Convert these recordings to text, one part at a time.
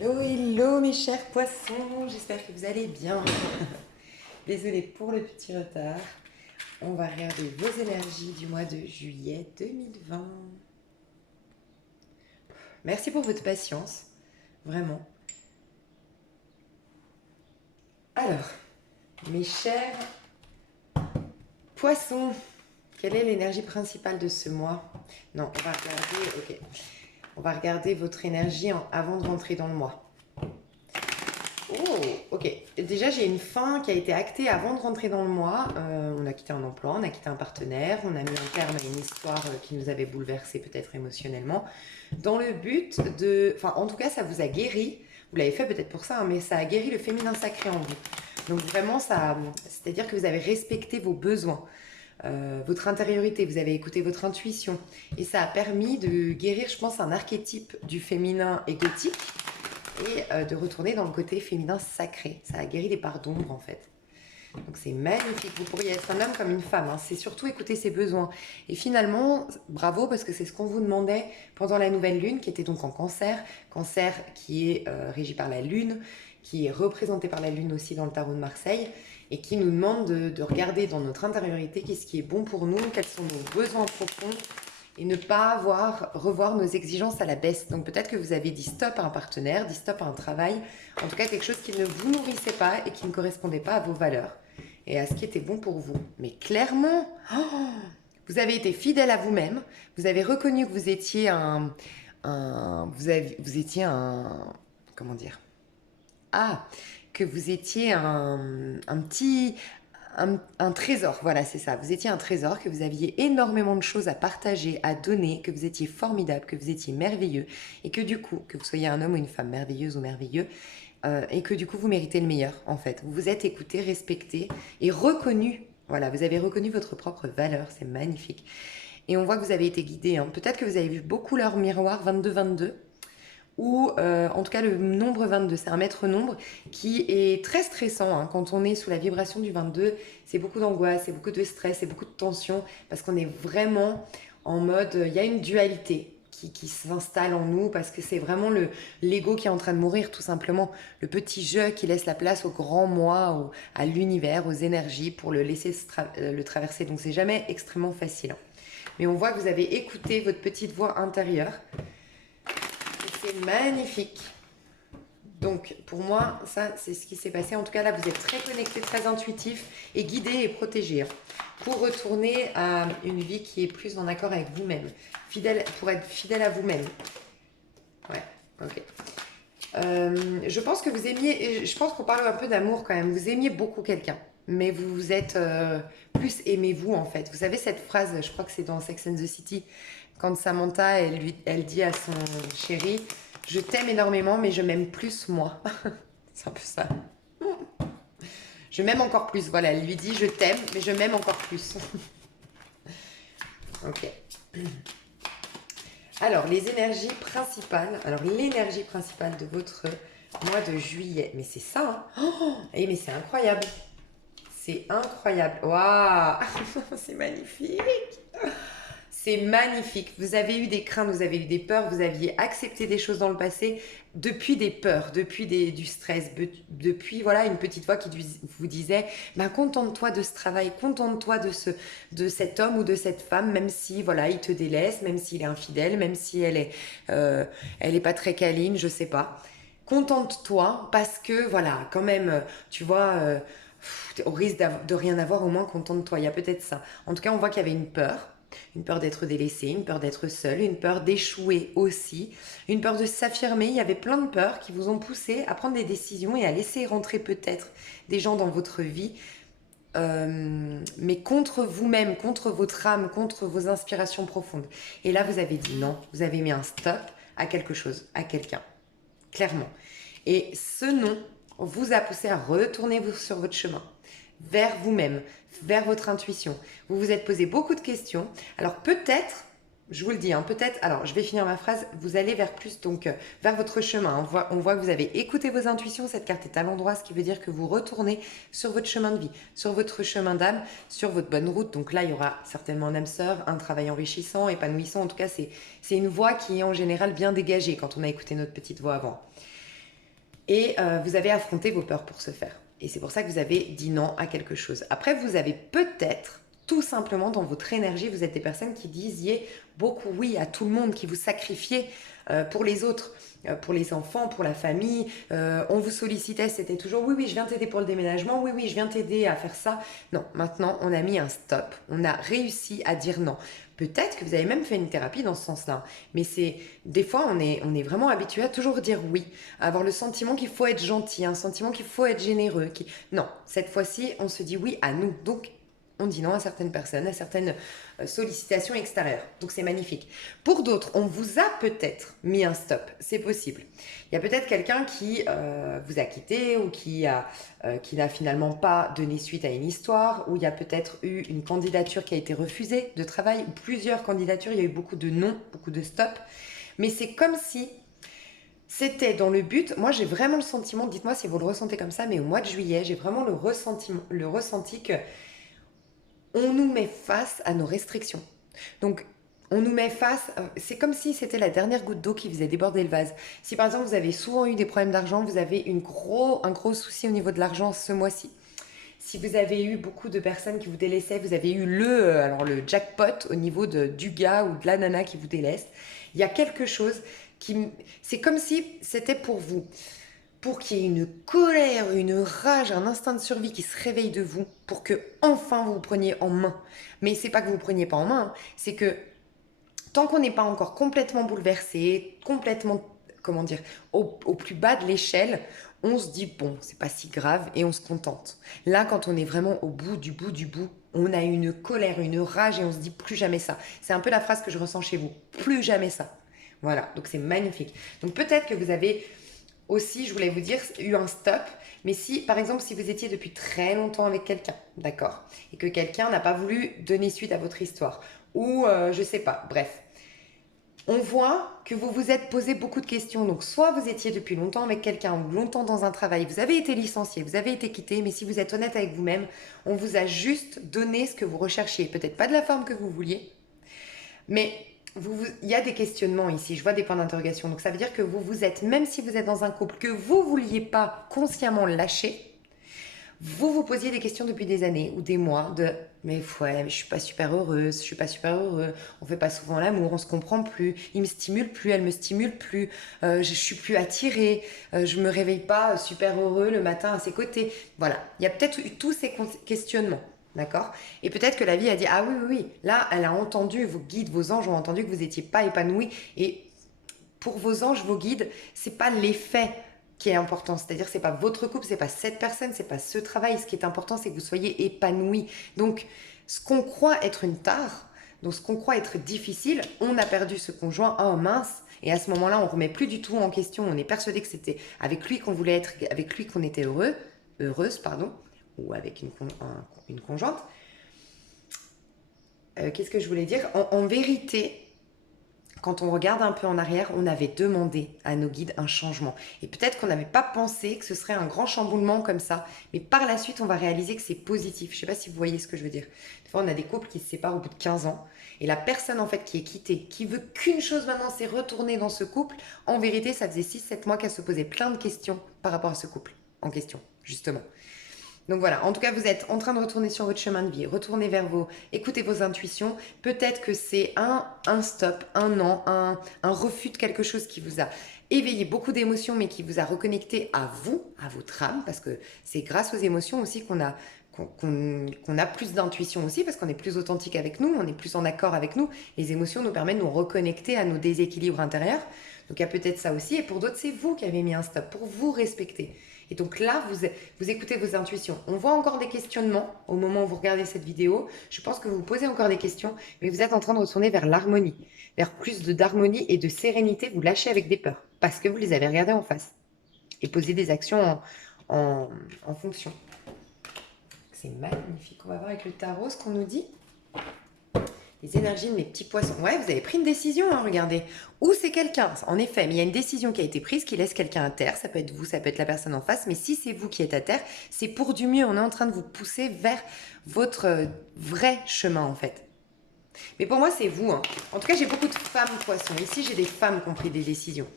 Hello, hello mes chers poissons, j'espère que vous allez bien. Désolée pour le petit retard. On va regarder vos énergies du mois de juillet 2020. Merci pour votre patience, vraiment. Alors, mes chers poissons, quelle est l'énergie principale de ce mois? Non, on va regarder, ok. On va regarder votre énergie avant de rentrer dans le mois. Oh, ok. Déjà, j'ai une fin qui a été actée avant de rentrer dans le mois. On a quitté un emploi, on a quitté un partenaire, on a mis un terme à une histoire qui nous avait bouleversé peut-être émotionnellement, dans le but de... Enfin, en tout cas, ça vous a guéri. Vous l'avez fait peut-être pour ça, hein, mais ça a guéri le féminin sacré en vous. Donc vraiment, c'est-à-dire que vous avez respecté vos besoins. Votre intériorité, vous avez écouté votre intuition et ça a permis de guérir, je pense, un archétype du féminin égotique et de retourner dans le côté féminin sacré. Ça a guéri des parts d'ombre en fait. Donc c'est magnifique, vous pourriez être un homme comme une femme, hein. C'est surtout écouter ses besoins. Et finalement, bravo parce que c'est ce qu'on vous demandait pendant la nouvelle lune qui était donc en cancer. Cancer qui est régi par la lune, qui est représenté par la lune aussi dans le tarot de Marseille et qui nous demande de regarder dans notre intériorité qu'est-ce qui est bon pour nous, quels sont nos besoins profonds et ne pas revoir nos exigences à la baisse. Donc peut-être que vous avez dit stop à un partenaire, dit stop à un travail, en tout cas quelque chose qui ne vous nourrissait pas et qui ne correspondait pas à vos valeurs et à ce qui était bon pour vous. Mais clairement, vous avez été fidèle à vous-même, vous avez reconnu que vous étiez vous étiez comment dire? Ah, que vous étiez un trésor, voilà, c'est ça. Vous étiez un trésor, que vous aviez énormément de choses à partager, à donner, que vous étiez formidable, que vous étiez merveilleux, et que du coup, que vous soyez un homme ou une femme merveilleuse ou merveilleux, et que du coup, vous méritez le meilleur, en fait. Vous vous êtes écouté, respecté et reconnu. Voilà, vous avez reconnu votre propre valeur, c'est magnifique. Et on voit que vous avez été guidé, hein. Peut-être que vous avez vu beaucoup leur miroir 22-22 ou en tout cas le nombre 22, c'est un maître nombre qui est très stressant, hein. Quand on est sous la vibration du 22, c'est beaucoup d'angoisse, c'est beaucoup de stress, c'est beaucoup de tension, parce qu'on est vraiment en mode, il y a une dualité qui s'installe en nous, parce que c'est vraiment l'ego qui est en train de mourir tout simplement, le petit je qui laisse la place au grand moi, à l'univers, aux énergies, pour le laisser le traverser, donc c'est jamais extrêmement facile, hein. Mais on voit que vous avez écouté votre petite voix intérieure, c'est magnifique. Donc, pour moi, ça, c'est ce qui s'est passé. En tout cas, là, vous êtes très connecté, très intuitif et guidé et protégé, hein, pour retourner à une vie qui est plus en accord avec vous-même. Fidèle, pour être fidèle à vous-même. Ouais, ok. Je pense que vous aimiez... Je pense qu'on parle un peu d'amour quand même. Vous aimiez beaucoup quelqu'un. Mais vous vous êtes plus aimez-vous, en fait. Vous savez cette phrase, je crois que c'est dans Sex and the City, quand Samantha, elle dit à son chéri, je t'aime énormément, mais je m'aime plus moi. C'est un peu ça. Je m'aime encore plus. Voilà, elle lui dit, je t'aime, mais je m'aime encore plus. Ok. Alors, les énergies principales. Alors, l'énergie principale de votre mois de juillet. Mais c'est ça, hein. Oh, et mais c'est incroyable. C'est incroyable. Waouh. C'est magnifique. C'est magnifique. Vous avez eu des craintes, vous avez eu des peurs, vous aviez accepté des choses dans le passé depuis des peurs, depuis du stress, depuis voilà une petite voix qui vous disait ben, contente-toi de ce travail, contente-toi de cet homme ou de cette femme, même si voilà il te délaisse, même s'il est infidèle, même si elle est pas très câline, je sais pas. Contente-toi parce que voilà quand même tu vois. Au risque de rien avoir, au moins contente-toi. Il y a peut-être ça. En tout cas, on voit qu'il y avait une peur d'être délaissé, une peur d'être seul, une peur d'échouer aussi, une peur de s'affirmer. Il y avait plein de peurs qui vous ont poussé à prendre des décisions et à laisser rentrer peut-être des gens dans votre vie, mais contre vous-même, contre votre âme, contre vos inspirations profondes. Et là, vous avez dit non, vous avez mis un stop à quelque chose, à quelqu'un, clairement. Et ce non vous a poussé à retourner sur votre chemin, vers vous-même, vers votre intuition. Vous vous êtes posé beaucoup de questions. Alors peut-être, je vous le dis, hein, peut-être, alors je vais finir ma phrase, vous allez vers plus, donc vers votre chemin. On voit que vous avez écouté vos intuitions, cette carte est à l'endroit, ce qui veut dire que vous retournez sur votre chemin de vie, sur votre chemin d'âme, sur votre bonne route. Donc là, il y aura certainement un âme sœur, un travail enrichissant, épanouissant. En tout cas, c'est une voie qui est en général bien dégagée quand on a écouté notre petite voix avant. et vous avez affronté vos peurs pour ce faire. Et c'est pour ça que vous avez dit non à quelque chose. Après, vous avez peut-être, tout simplement dans votre énergie, vous êtes des personnes qui disiez beaucoup oui à tout le monde, qui vous sacrifiez pour les autres, pour les enfants, pour la famille. On vous sollicitait, c'était toujours oui, oui, je viens t'aider pour le déménagement, oui, oui, je viens t'aider à faire ça. Non, maintenant, on a mis un stop. On a réussi à dire non. Peut-être que vous avez même fait une thérapie dans ce sens-là. Mais c'est des fois, on est vraiment habitué à toujours dire oui, à avoir le sentiment qu'il faut être gentil, un sentiment qu'il faut être généreux. Non, cette fois-ci, on se dit oui à nous. Donc, on dit non à certaines personnes, à certaines sollicitations extérieures. Donc c'est magnifique. Pour d'autres, on vous a peut-être mis un stop. C'est possible. Il y a peut-être quelqu'un qui vous a quitté ou qui n'a finalement pas donné suite à une histoire, ou il y a peut-être eu une candidature qui a été refusée de travail, ou plusieurs candidatures, il y a eu beaucoup de non, beaucoup de stop. Mais c'est comme si c'était dans le but, moi j'ai vraiment le sentiment, dites-moi si vous le ressentez comme ça, mais au mois de juillet, j'ai vraiment le ressenti que on nous met face à nos restrictions. Donc, on nous met face, c'est comme si c'était la dernière goutte d'eau qui faisait déborder le vase. Si par exemple vous avez souvent eu des problèmes d'argent, vous avez un gros souci au niveau de l'argent ce mois-ci. Si vous avez eu beaucoup de personnes qui vous délaissaient, vous avez eu le jackpot au niveau du gars ou de la nana qui vous délaisse. Il y a quelque chose c'est comme si c'était pour vous. Pour qu'il y ait une colère, une rage, un instinct de survie qui se réveille de vous, pour que enfin vous vous preniez en main. Mais c'est pas que vous ne preniez pas en main, c'est que tant qu'on n'est pas encore complètement bouleversé, complètement, comment dire, au plus bas de l'échelle, on se dit bon, c'est pas si grave et on se contente. Là, quand on est vraiment au bout du bout du bout, on a une colère, une rage et on se dit plus jamais ça. C'est un peu la phrase que je ressens chez vous, plus jamais ça. Voilà, donc c'est magnifique. Donc peut-être que vous avez aussi, je voulais vous dire, eu un stop. Mais si, par exemple, si vous étiez depuis très longtemps avec quelqu'un, d'accord, et que quelqu'un n'a pas voulu donner suite à votre histoire, ou je sais pas, bref, on voit que vous vous êtes posé beaucoup de questions. Donc, soit vous étiez depuis longtemps avec quelqu'un ou longtemps dans un travail, vous avez été licencié, vous avez été quitté, mais si vous êtes honnête avec vous-même, on vous a juste donné ce que vous recherchiez. Peut-être pas de la forme que vous vouliez, mais il y a des questionnements ici, je vois des points d'interrogation. Donc ça veut dire que vous êtes, même si vous êtes dans un couple que vous ne vouliez pas consciemment lâcher, vous vous posiez des questions depuis des années ou des mois de mais ouais, je suis pas super heureuse, je suis pas super heureux, on fait pas souvent l'amour, on se comprend plus, il me stimule plus, elle me stimule plus, je suis plus attirée, je me réveille pas super heureux le matin à ses côtés. Voilà, il y a peut-être eu tous ces questionnements. D'accord. Et peut-être que la vie a dit ah oui, oui, oui, là elle a entendu, vos guides, vos anges ont entendu que vous n'étiez pas épanoui. Et pour vos anges, vos guides, c'est pas l'effet qui est important. C'est-à-dire c'est pas votre couple, c'est pas cette personne, c'est pas ce travail. Ce qui est important, c'est que vous soyez épanoui. Donc ce qu'on croit être une tare, donc ce qu'on croit être difficile, on a perdu ce conjoint, oh mince. Et à ce moment-là, on remet plus du tout en question. On est persuadé que c'était avec lui qu'on voulait être, avec lui qu'on était heureuse, pardon, ou avec une conjointe. Qu'est-ce que je voulais dire ? En vérité, quand on regarde un peu en arrière, on avait demandé à nos guides un changement. Et peut-être qu'on n'avait pas pensé que ce serait un grand chamboulement comme ça. Mais par la suite, on va réaliser que c'est positif. Je ne sais pas si vous voyez ce que je veux dire. Des fois, on a des couples qui se séparent au bout de 15 ans. Et la personne, en fait, qui est quittée, qui veut qu'une chose maintenant, c'est retourner dans ce couple. En vérité, ça faisait 6-7 mois qu'elle se posait plein de questions par rapport à ce couple en question, justement. Donc voilà, en tout cas, vous êtes en train de retourner sur votre chemin de vie, retournez vers écoutez vos intuitions. Peut-être que c'est un stop, un non, un refus de quelque chose qui vous a éveillé beaucoup d'émotions, mais qui vous a reconnecté à vous, à votre âme, parce que c'est grâce aux émotions aussi qu'on a plus d'intuition aussi, parce qu'on est plus authentique avec nous, on est plus en accord avec nous. Les émotions nous permettent de nous reconnecter à nos déséquilibres intérieurs. Donc il y a peut-être ça aussi. Et pour d'autres, c'est vous qui avez mis un stop, pour vous respecter. Et donc là, vous écoutez vos intuitions. On voit encore des questionnements au moment où vous regardez cette vidéo. Je pense que vous posez encore des questions, mais vous êtes en train de retourner vers l'harmonie, vers plus d'harmonie et de sérénité. Vous lâchez avec des peurs, parce que vous les avez regardées en face. Et posez des actions en fonction. C'est magnifique. On va voir avec le tarot ce qu'on nous dit. Les énergies de mes petits poissons. Ouais, vous avez pris une décision, hein, regardez. Ou c'est quelqu'un, en effet, mais il y a une décision qui a été prise qui laisse quelqu'un à terre. Ça peut être vous, ça peut être la personne en face. Mais si c'est vous qui êtes à terre, c'est pour du mieux. On est en train de vous pousser vers votre vrai chemin, en fait. Mais pour moi, c'est vous. Hein. En tout cas, j'ai beaucoup de femmes poissons. Ici, j'ai des femmes qui ont pris des décisions.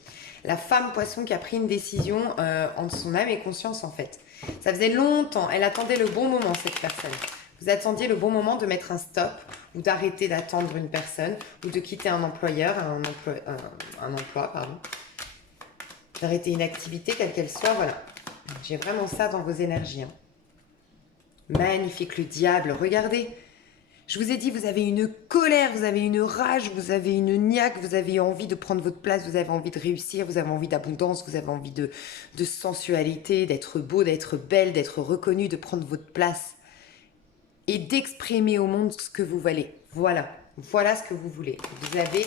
la femme poisson qui a pris une décision entre son âme et conscience en fait. Ça faisait longtemps, elle attendait le bon moment cette personne. Vous attendiez le bon moment de mettre un stop ou d'arrêter d'attendre une personne ou de quitter un employeur, un emploi, pardon. D'arrêter une activité quelle qu'elle soit, voilà. J'ai vraiment ça dans vos énergies. Hein. Magnifique, le diable, regardez. Je vous ai dit, vous avez une colère, vous avez une rage, vous avez une niaque, vous avez envie de prendre votre place, vous avez envie de réussir, vous avez envie d'abondance, vous avez envie de sensualité, d'être beau, d'être belle, d'être reconnu, de prendre votre place et d'exprimer au monde ce que vous voulez. Voilà, voilà ce que vous voulez. Vous avez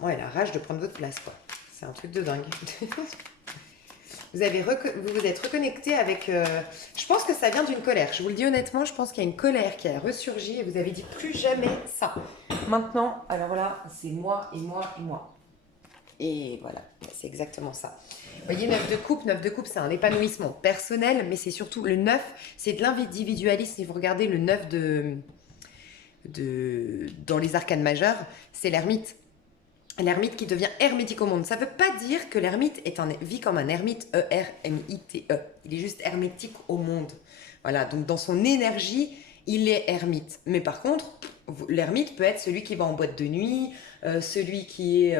la rage de prendre votre place, quoi. C'est un truc de dingue. Vous vous êtes reconnecté avec... je pense que ça vient d'une colère. Je vous le dis honnêtement, je pense qu'il y a une colère qui a ressurgi et vous avez dit plus jamais ça. Maintenant, alors là, c'est moi et moi et moi. Et voilà, c'est exactement ça. Vous voyez, 9 de coupe, c'est un épanouissement personnel, mais c'est surtout le 9, c'est de l'individualisme. Si vous regardez le 9 dans les arcanes majeures, c'est l'ermite. L'ermite qui devient hermétique au monde. Ça ne veut pas dire que l'ermite vit comme un ermite, E-R-M-I-T-E. Il est juste hermétique au monde. Voilà, donc dans son énergie, il est ermite. Mais par contre, l'ermite peut être celui qui va en boîte de nuit, celui qui est...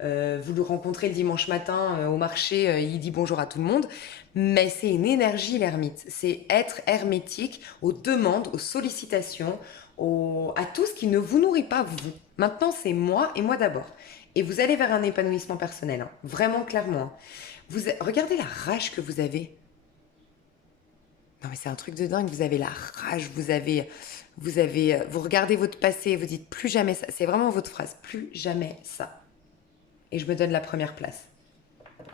vous le rencontrez le dimanche matin au marché, il dit bonjour à tout le monde. Mais c'est une énergie, l'ermite. C'est être hermétique aux demandes, aux sollicitations, à tout ce qui ne vous nourrit pas, vous. Maintenant, c'est moi et moi d'abord. Et vous allez vers un épanouissement personnel, hein. Vraiment, clairement. Regardez la rage que vous avez. Non, mais c'est un truc de dingue. Vous avez la rage, vous regardez votre passé, vous dites plus jamais ça. C'est vraiment votre phrase, plus jamais ça. Et je me donne la première place.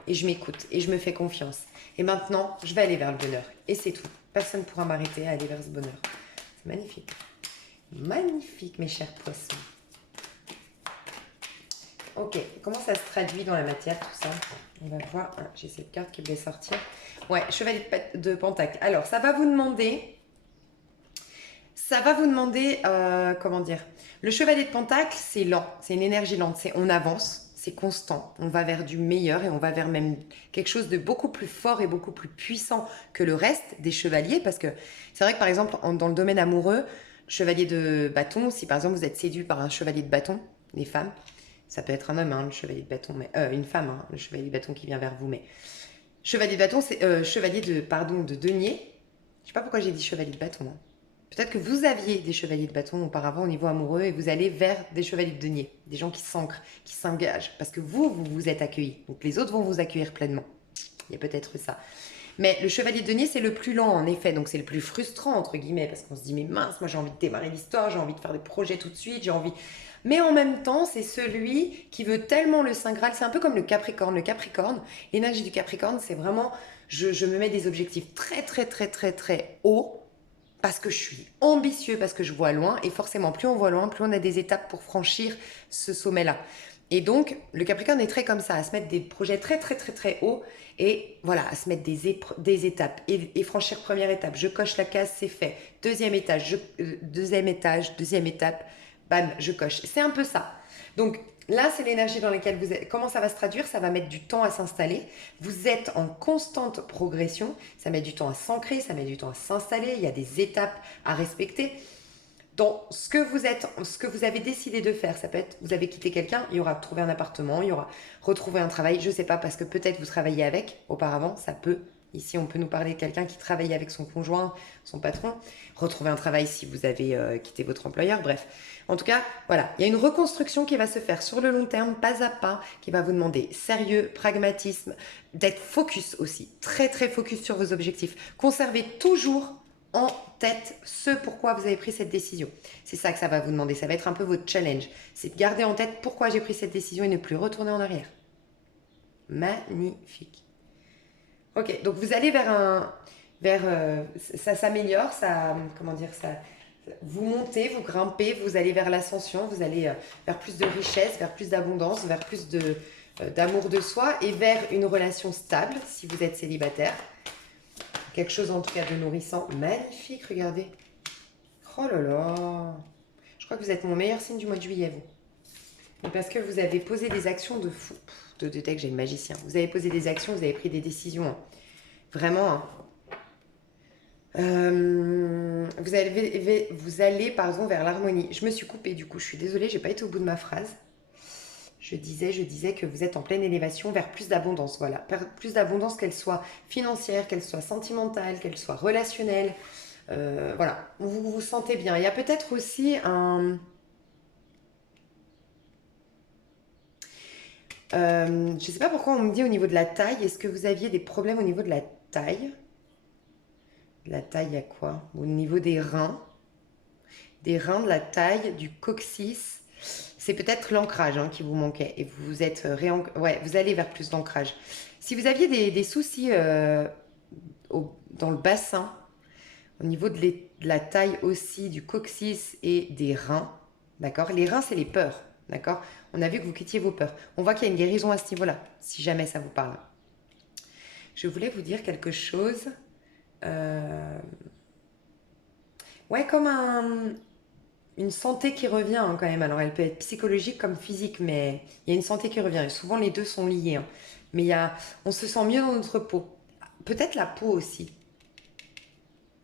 Et je m'écoute, et je me fais confiance. Et maintenant, je vais aller vers le bonheur. Et c'est tout. Personne ne pourra m'arrêter à aller vers ce bonheur. C'est magnifique. Magnifique, mes chers poissons. Ok, comment ça se traduit dans la matière, tout ça? On va voir. Ah, j'ai cette carte qui voulait sortir. Ouais, chevalier de Pentacle. Alors, ça va vous demander... comment dire? Le chevalier de Pentacle, c'est lent. C'est une énergie lente. On avance, c'est constant. On va vers du meilleur et on va vers même quelque chose de beaucoup plus fort et beaucoup plus puissant que le reste des chevaliers. Parce que c'est vrai que, par exemple, dans le domaine amoureux, chevalier de bâton, si par exemple vous êtes séduit par un chevalier de bâton, les femmes... Ça peut être un homme, hein, le chevalier de bâton, mais une femme, hein, le chevalier de bâton qui vient vers vous. Mais chevalier de bâton, c'est de denier. Je sais pas pourquoi j'ai dit chevalier de bâton. Hein. Peut-être que vous aviez des chevaliers de bâton auparavant au niveau amoureux et vous allez vers des chevaliers de denier, des gens qui s'ancrent, qui s'engagent, parce que vous vous êtes accueillis. Donc les autres vont vous accueillir pleinement. Il y a peut-être ça. Mais le chevalier de denier, c'est le plus lent en effet, donc c'est le plus frustrant entre guillemets, parce qu'on se dit mais mince, moi j'ai envie de démarrer l'histoire, j'ai envie de faire des projets tout de suite, j'ai envie... Mais en même temps, c'est celui qui veut tellement le Saint Graal. C'est un peu comme le Capricorne. Le Capricorne, l'énergie du Capricorne, c'est vraiment... Je me mets des objectifs très, très, très, très, très hauts parce que je suis ambitieux, parce que je vois loin. Et forcément, plus on voit loin, plus on a des étapes pour franchir ce sommet-là. Et donc, le Capricorne est très comme ça, à se mettre des projets très, très, très, très hauts. Et voilà, à se mettre des étapes et franchir première étape. Je coche la case, c'est fait. Deuxième étage, deuxième étape. Bam, je coche. C'est un peu ça. Donc là, c'est l'énergie dans laquelle vous êtes. Comment ça va se traduire? Ça va mettre du temps à s'installer. Vous êtes en constante progression. Ça met du temps à s'ancrer, ça met du temps à s'installer. Il y a des étapes à respecter. Dans ce que vous avez décidé de faire, ça peut être, vous avez quitté quelqu'un, il y aura trouvé un appartement, il y aura retrouvé un travail, je ne sais pas, parce que peut-être vous travaillez avec auparavant, ça peut... Ici, on peut nous parler de quelqu'un qui travaille avec son conjoint, son patron. Retrouver un travail si vous avez quitté votre employeur. Bref, en tout cas, voilà. Il y a une reconstruction qui va se faire sur le long terme, pas à pas, qui va vous demander sérieux, pragmatisme, d'être focus aussi. Très, très focus sur vos objectifs. Conservez toujours en tête ce pourquoi vous avez pris cette décision. C'est ça que ça va vous demander. Ça va être un peu votre challenge. C'est de garder en tête pourquoi j'ai pris cette décision et ne plus retourner en arrière. Magnifique. Ok, donc vous allez ça s'améliore, vous montez, vous grimpez, vous allez vers l'ascension, vous allez vers plus de richesse, vers plus d'abondance, vers plus d'amour de soi et vers une relation stable si vous êtes célibataire. Quelque chose en tout cas de nourrissant. Magnifique, regardez. Oh là là. Je crois que vous êtes mon meilleur signe du mois de juillet, vous. Et parce que vous avez posé des actions de fou. couteau de deck, j'ai le magicien. Vous avez posé des actions, vous avez pris des décisions. Hein. Vraiment. Hein. Vous allez pardon, vers l'harmonie. Je me suis coupée du coup, je suis désolée, j'ai pas été au bout de ma phrase. Je disais que vous êtes en pleine élévation vers plus d'abondance, voilà. Plus d'abondance, qu'elle soit financière, qu'elle soit sentimentale, qu'elle soit relationnelle. Voilà, vous vous sentez bien. Il y a peut-être aussi un... je ne sais pas pourquoi on me dit au niveau de la taille. Est-ce que vous aviez des problèmes au niveau de la taille? De la taille à quoi? Au niveau des reins. Des reins, de la taille, du coccyx. C'est peut-être l'ancrage hein, qui vous manquait. Et vous êtes ouais, vous allez vers plus d'ancrage. Si vous aviez des soucis dans le bassin, au niveau de la taille aussi, du coccyx et des reins, d'accord? Les reins, c'est les peurs, d'accord? On a vu que vous quittiez vos peurs. On voit qu'il y a une guérison à ce niveau-là, si jamais ça vous parle. Je voulais vous dire quelque chose. Ouais, comme une santé qui revient hein, quand même. Alors, elle peut être psychologique comme physique, mais il y a une santé qui revient. Et souvent, les deux sont liés. Hein. Mais on se sent mieux dans notre peau. Peut-être la peau aussi.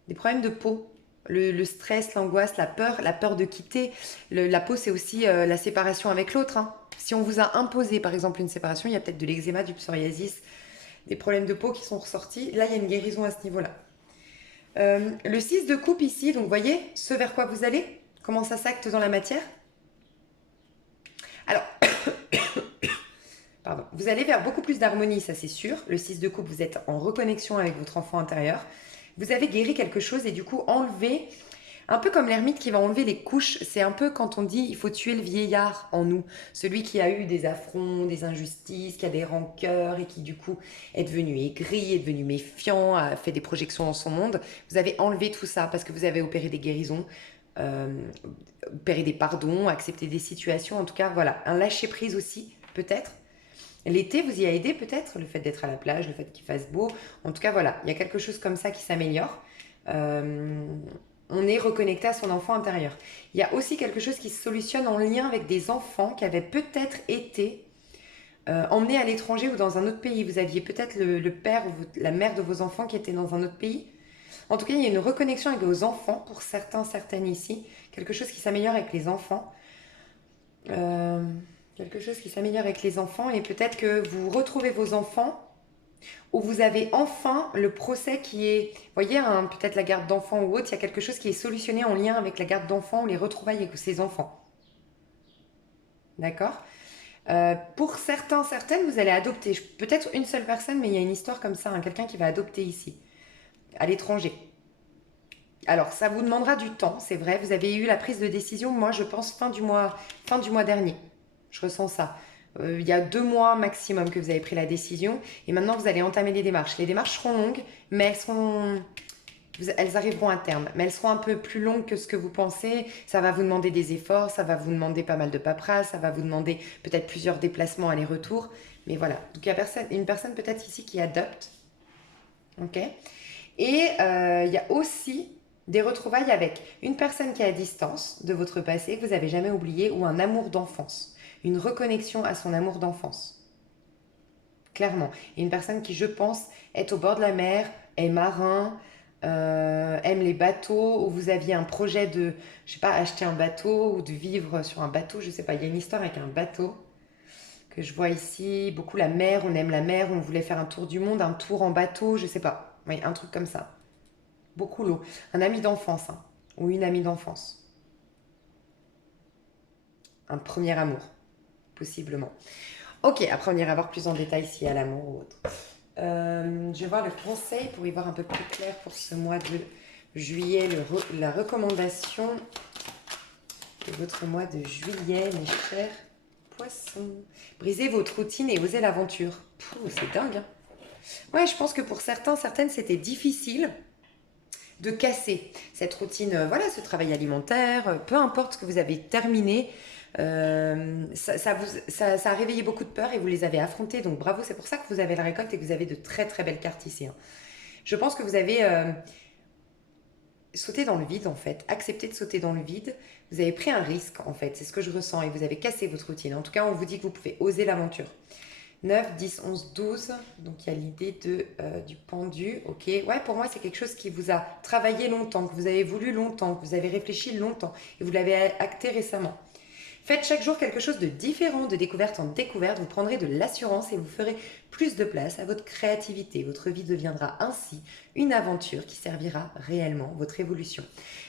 Des problèmes de peau. Le stress, l'angoisse, la peur de quitter. La peau, c'est aussi la séparation avec l'autre. Hein. Si on vous a imposé, par exemple, une séparation, il y a peut-être de l'eczéma, du psoriasis, des problèmes de peau qui sont ressortis. Là, il y a une guérison à ce niveau-là. Le 6 de coupe ici, donc vous voyez ce vers quoi vous allez, comment ça s'acte dans la matière. Alors, pardon, vous allez vers beaucoup plus d'harmonie, ça c'est sûr. Le 6 de coupe, vous êtes en reconnexion avec votre enfant intérieur. Vous avez guéri quelque chose et du coup enlevé, un peu comme l'ermite qui va enlever les couches, c'est un peu quand on dit il faut tuer le vieillard en nous, celui qui a eu des affronts, des injustices, qui a des rancœurs et qui du coup est devenu aigri, est devenu méfiant, a fait des projections dans son monde. Vous avez enlevé tout ça parce que vous avez opéré des guérisons, opéré des pardons, accepté des situations, en tout cas voilà, un lâcher-prise aussi peut-être. L'été vous y a aidé peut-être, le fait d'être à la plage, le fait qu'il fasse beau, en tout cas voilà, il y a quelque chose comme ça qui s'améliore. On est reconnecté à son enfant intérieur. Il y a aussi quelque chose qui se solutionne en lien avec des enfants qui avaient peut-être été emmenés à l'étranger ou dans un autre pays. Vous aviez peut-être le père ou la mère de vos enfants qui était dans un autre pays. En tout cas, il y a une reconnexion avec vos enfants, pour certains, certaines ici. Quelque chose qui s'améliore avec les enfants. Quelque chose qui s'améliore avec les enfants. Et peut-être que vous retrouvez vos enfants où vous avez enfin le procès qui est, vous voyez, hein, peut-être la garde d'enfants ou autre, il y a quelque chose qui est solutionné en lien avec la garde d'enfants ou les retrouvailles avec ses enfants. D'accord. Pour certains, certaines, vous allez adopter. Peut-être une seule personne, mais il y a une histoire comme ça, hein, quelqu'un qui va adopter ici, à l'étranger. Alors, ça vous demandera du temps, c'est vrai. Vous avez eu la prise de décision, moi, je pense, fin du mois dernier. Je ressens ça. Il y a 2 mois maximum que vous avez pris la décision. Et maintenant, vous allez entamer les démarches. Les démarches seront longues, mais elles arriveront à terme. Mais elles seront un peu plus longues que ce que vous pensez. Ça va vous demander des efforts, ça va vous demander pas mal de paperasse, ça va vous demander peut-être plusieurs déplacements aller-retour. Mais voilà. Donc, il y a une personne peut-être ici qui adopte. OK. Et il y a aussi des retrouvailles avec une personne qui est à distance de votre passé, que vous n'avez jamais oublié, ou un amour d'enfance. Une reconnexion à son amour d'enfance. Clairement. Et une personne qui, je pense, est au bord de la mer, est marin, aime les bateaux, ou vous aviez un projet de, je sais pas, acheter un bateau ou de vivre sur un bateau, je sais pas. Il y a une histoire avec un bateau que je vois ici. Beaucoup la mer, on aime la mer, on voulait faire un tour du monde, un tour en bateau, je sais pas. Oui, un truc comme ça. Beaucoup l'eau. Un ami d'enfance, hein, ou une amie d'enfance. Un premier amour, possiblement. Ok, après on ira voir plus en détail s'il y a l'amour ou autre. Je vais voir le conseil pour y voir un peu plus clair pour ce mois de juillet, la recommandation de votre mois de juillet, mes chers poissons. Brisez votre routine et osez l'aventure. C'est dingue, hein. Ouais, je pense que pour certains, certaines, c'était difficile de casser cette routine, voilà, ce travail alimentaire, peu importe ce que vous avez terminé, ça a réveillé beaucoup de peurs et vous les avez affrontées, donc bravo, c'est pour ça que vous avez la récolte et que vous avez de très très belles cartes ici. Hein. Je pense que vous avez sauté dans le vide en fait, accepté de sauter dans le vide, vous avez pris un risque en fait, c'est ce que je ressens et vous avez cassé votre routine. En tout cas, on vous dit que vous pouvez oser l'aventure. 9, 10, 11, 12. Donc il y a l'idée du pendu. Ok. Ouais, pour moi, c'est quelque chose qui vous a travaillé longtemps, que vous avez voulu longtemps, que vous avez réfléchi longtemps et vous l'avez acté récemment. Faites chaque jour quelque chose de différent, de découverte en découverte. Vous prendrez de l'assurance et vous ferez plus de place à votre créativité. Votre vie deviendra ainsi une aventure qui servira réellement votre évolution.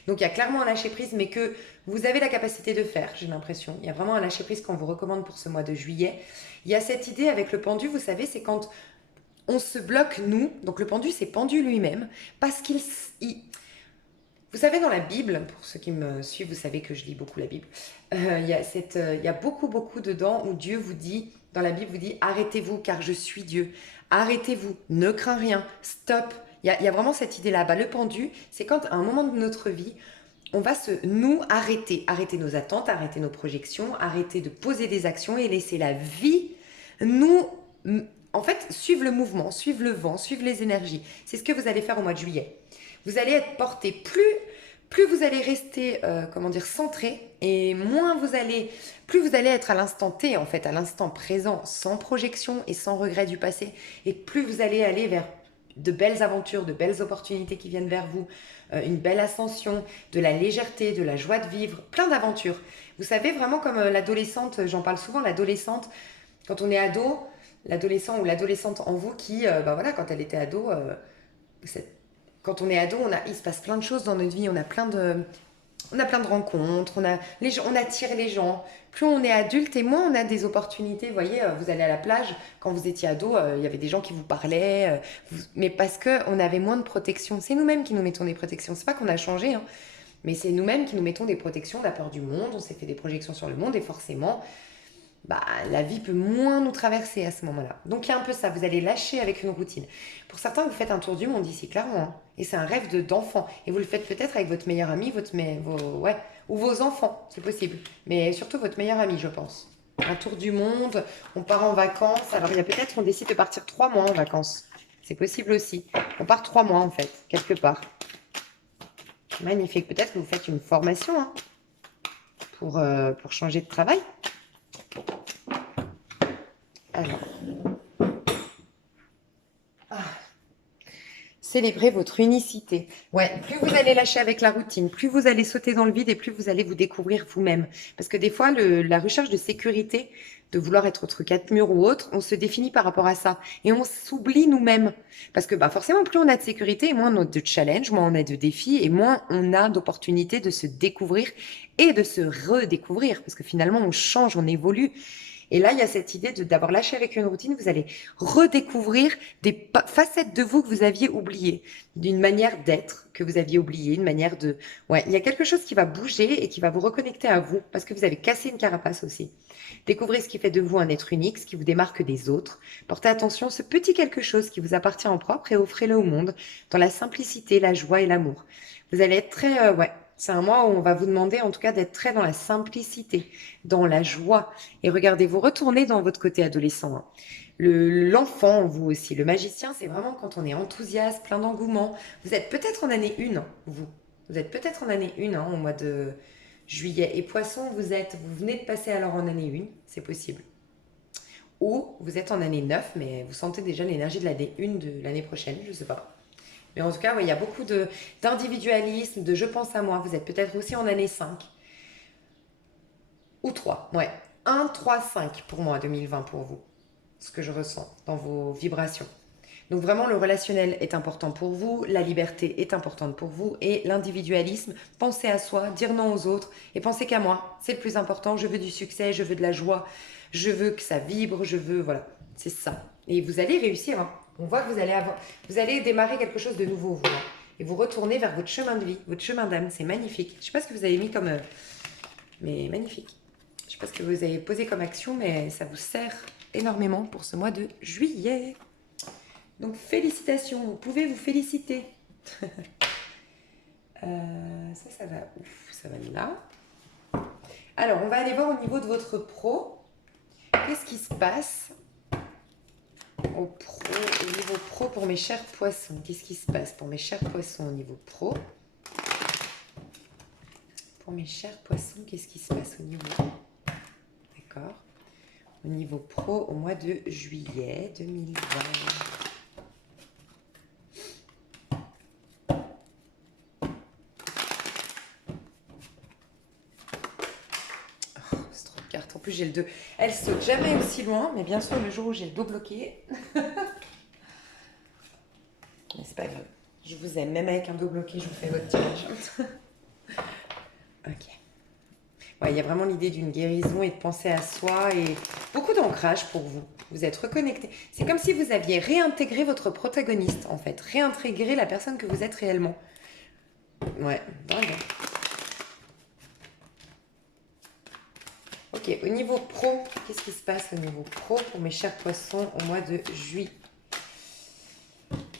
Donc il y a clairement un lâcher prise, mais que vous avez la capacité de faire, j'ai l'impression. Il y a vraiment un lâcher prise qu'on vous recommande pour ce mois de juillet. Il y a cette idée avec le pendu, vous savez, c'est quand on se bloque nous. Donc le pendu s'est pendu lui-même parce vous savez, dans la Bible, pour ceux qui me suivent, vous savez que je lis beaucoup la Bible. Il y a beaucoup, beaucoup dedans où Dieu vous dit, dans la Bible, vous dit arrêtez-vous car je suis Dieu. Arrêtez-vous, ne crains rien, stop. Il y a vraiment cette idée-là. Bah, le pendu, c'est quand à un moment de notre vie, on va nous arrêter nos attentes, arrêter nos projections, arrêter de poser des actions et laisser la vie nous, en fait, suivre le mouvement, suivre le vent, suivre les énergies. C'est ce que vous allez faire au mois de juillet. Vous allez être porté plus vous allez rester, comment dire, centré et plus vous allez être à l'instant T, en fait, à l'instant présent, sans projection et sans regret du passé, et plus vous allez aller vers de belles aventures, de belles opportunités qui viennent vers vous, une belle ascension, de la légèreté, de la joie de vivre, plein d'aventures. Vous savez, vraiment comme l'adolescente, j'en parle souvent, l'adolescente, quand on est ado, l'adolescent ou l'adolescente en vous qui, bah voilà, quand elle était ado, quand on est ado, il se passe plein de choses dans notre vie, on a plein de rencontres, on attire les gens. Plus on est adulte et moins on a des opportunités. Vous voyez, vous allez à la plage, quand vous étiez ado, il y avait des gens qui vous parlaient, mais parce qu'on avait moins de protection. C'est nous-mêmes qui nous mettons des protections. C'est pas qu'on a changé, hein, mais c'est nous-mêmes qui nous mettons des protections, la peur du monde, on s'est fait des projections sur le monde et forcément, bah, la vie peut moins nous traverser à ce moment-là. Donc il y a un peu ça, vous allez lâcher avec une routine. Pour certains, vous faites un tour du monde ici, clairement. Hein. Et c'est un rêve d'enfant. Et vous le faites peut-être avec votre meilleur ami, ouais, ou vos enfants, c'est possible. Mais surtout votre meilleur ami, je pense. Un tour du monde, on part en vacances. Alors il y a peut-être, on décide de partir 3 mois en vacances. C'est possible aussi. On part 3 mois en fait, quelque part. Magnifique. Peut-être que vous faites une formation hein, pour changer de travail. Alors, célébrez votre unicité. Ouais, plus vous allez lâcher avec la routine, plus vous allez sauter dans le vide et plus vous allez vous découvrir vous-même. Parce que des fois, la recherche de sécurité, de vouloir être entre quatre murs ou autre, on se définit par rapport à ça. Et on s'oublie nous-mêmes. Parce que bah, forcément, plus on a de sécurité, moins on a de challenge, moins on a de défis et moins on a d'opportunités de se découvrir et de se redécouvrir. Parce que finalement, on change, on évolue. Et là, il y a cette idée d'avoir lâché avec une routine, vous allez redécouvrir des facettes de vous que vous aviez oubliées, d'une manière d'être que vous aviez oubliée, une manière de... Ouais, il y a quelque chose qui va bouger et qui va vous reconnecter à vous, parce que vous avez cassé une carapace aussi. Découvrez ce qui fait de vous un être unique, ce qui vous démarque des autres. Portez attention à ce petit quelque chose qui vous appartient en propre et offrez-le au monde, dans la simplicité, la joie et l'amour. Vous allez être très... ouais, c'est un mois où on va vous demander en tout cas d'être très dans la simplicité, dans la joie. Et regardez, vous retournez dans votre côté adolescent. Hein. L'enfant, vous aussi. Le magicien, c'est vraiment quand on est enthousiaste, plein d'engouement. Vous êtes peut-être en année 1, vous. Vous êtes peut-être en année 1 au mois de juillet. Et poisson, vous venez de passer alors en année 1, c'est possible. Ou vous êtes en année 9, mais vous sentez déjà l'énergie de l'année 1 de l'année prochaine, je ne sais pas. Mais en tout cas, ouais, il y a beaucoup d'individualisme, de je pense à moi. Vous êtes peut-être aussi en année 5 ou 3. Ouais, 1, 3, 5 pour moi, 2020 pour vous. Ce que je ressens dans vos vibrations. Donc vraiment, le relationnel est important pour vous, la liberté est importante pour vous et l'individualisme, pensez à soi, dire non aux autres et pensez qu'à moi. C'est le plus important, je veux du succès, je veux de la joie, je veux que ça vibre, je veux... Voilà, c'est ça. Et vous allez réussir. Hein. On voit que vous allez démarrer quelque chose de nouveau, vous. Hein. Et vous retournez vers votre chemin de vie, votre chemin d'âme. C'est magnifique. Je ne sais pas ce que vous avez mis comme... mais magnifique. Je ne sais pas ce que vous avez posé comme action, mais ça vous sert énormément pour ce mois de juillet. Donc félicitations, vous pouvez vous féliciter. Ça va ouf, ça va là. Alors, on va aller voir au niveau de votre pro. Qu'est-ce qui se passe au niveau pro pour mes chers poissons? Qu'est-ce qui se passe pour mes chers poissons au niveau pro? Pour mes chers poissons, qu'est-ce qui se passe au niveau... D'accord. au niveau pro au mois de juillet 2020. Oh, c'est trop de cartes. En plus, j'ai le 2. Elle saute jamais aussi loin, mais bien sûr, le jour où j'ai le dos bloqué. Mais c'est pas grave. Je vous aime. Même avec un dos bloqué, je vous fais votre tirage. Ok. Ouais, il y a vraiment l'idée d'une guérison et de penser à soi et beaucoup d'ancrage pour vous. Vous êtes reconnecté. C'est comme si vous aviez réintégré votre protagoniste, en fait. Réintégré la personne que vous êtes réellement. Ouais, vraiment. Ok, au niveau pro, qu'est-ce qui se passe au niveau pro pour mes chers poissons au mois de juillet?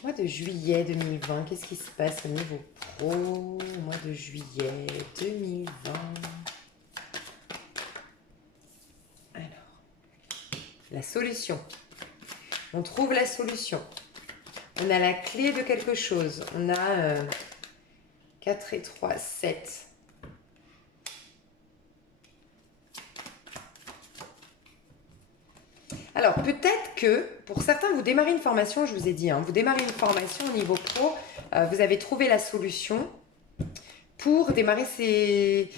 Mois de juillet 2020, qu'est-ce qui se passe au niveau pro au mois de juillet 2020? Alors, la solution. On trouve la solution. On a la clé de quelque chose. On a 4 et 3, 7. Alors, peut-être que, pour certains, vous démarrez une formation, je vous ai dit, hein, vous démarrez une formation au niveau pro, vous avez trouvé la solution pour démarrer ces...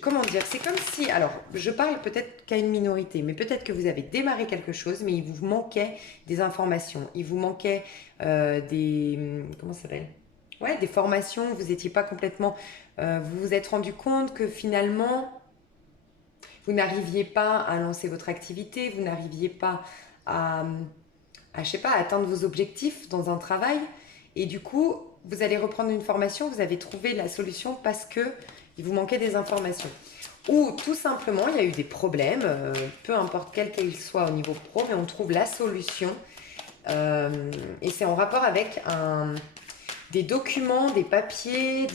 comment dire? C'est comme si... Alors, je parle peut-être qu'à une minorité, mais peut-être que vous avez démarré quelque chose, mais il vous manquait des informations. Il vous manquait des... Comment ça s'appelle? Ouais, des formations. Vous n'étiez pas complètement... vous vous êtes rendu compte que finalement, vous n'arriviez pas à lancer votre activité, vous n'arriviez pas je sais pas, à atteindre vos objectifs dans un travail. Et du coup, vous allez reprendre une formation, vous avez trouvé la solution parce que il vous manquait des informations. Ou tout simplement, il y a eu des problèmes, peu importe quel qu'il soit au niveau pro, mais on trouve la solution. Et c'est en rapport avec des documents, des papiers,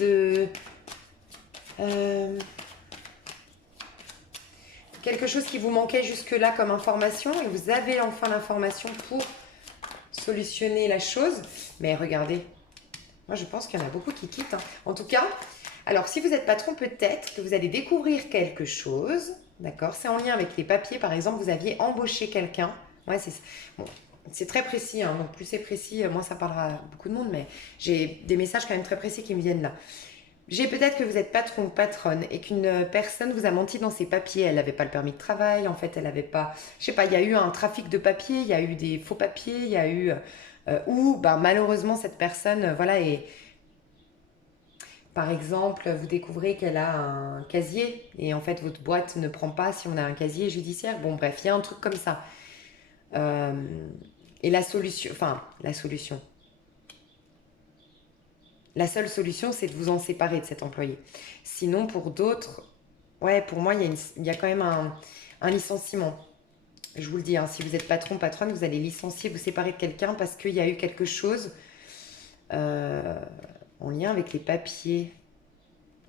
quelque chose qui vous manquait jusque-là comme information et vous avez enfin l'information pour solutionner la chose. Mais regardez, moi je pense qu'il y en a beaucoup qui quittent, hein. En tout cas, alors si vous êtes patron, peut-être que vous allez découvrir quelque chose, d'accord? C'est en lien avec les papiers, par exemple, vous aviez embauché quelqu'un. Ouais, c'est très précis, hein, donc plus c'est précis, moins ça parlera à beaucoup de monde, mais j'ai des messages quand même très précis qui me viennent là. J'ai peut-être que vous êtes patron ou patronne et qu'une personne vous a menti dans ses papiers. Elle n'avait pas le permis de travail, en fait, elle n'avait pas... Je sais pas, il y a eu un trafic de papiers, il y a eu des faux papiers, il y a eu... ou bah, malheureusement, cette personne, voilà, et par exemple, vous découvrez qu'elle a un casier et en fait, votre boîte ne prend pas si on a un casier judiciaire. Bon, bref, il y a un truc comme ça. Euh, et la solution, enfin, la solution. La seule solution, c'est de vous en séparer de cet employé. Sinon, pour d'autres, ouais, pour moi, il y a quand même un licenciement. Je vous le dis, hein, si vous êtes patron, patronne, vous allez licencier, vous séparer de quelqu'un parce qu'il y a eu quelque chose euh, en lien avec les papiers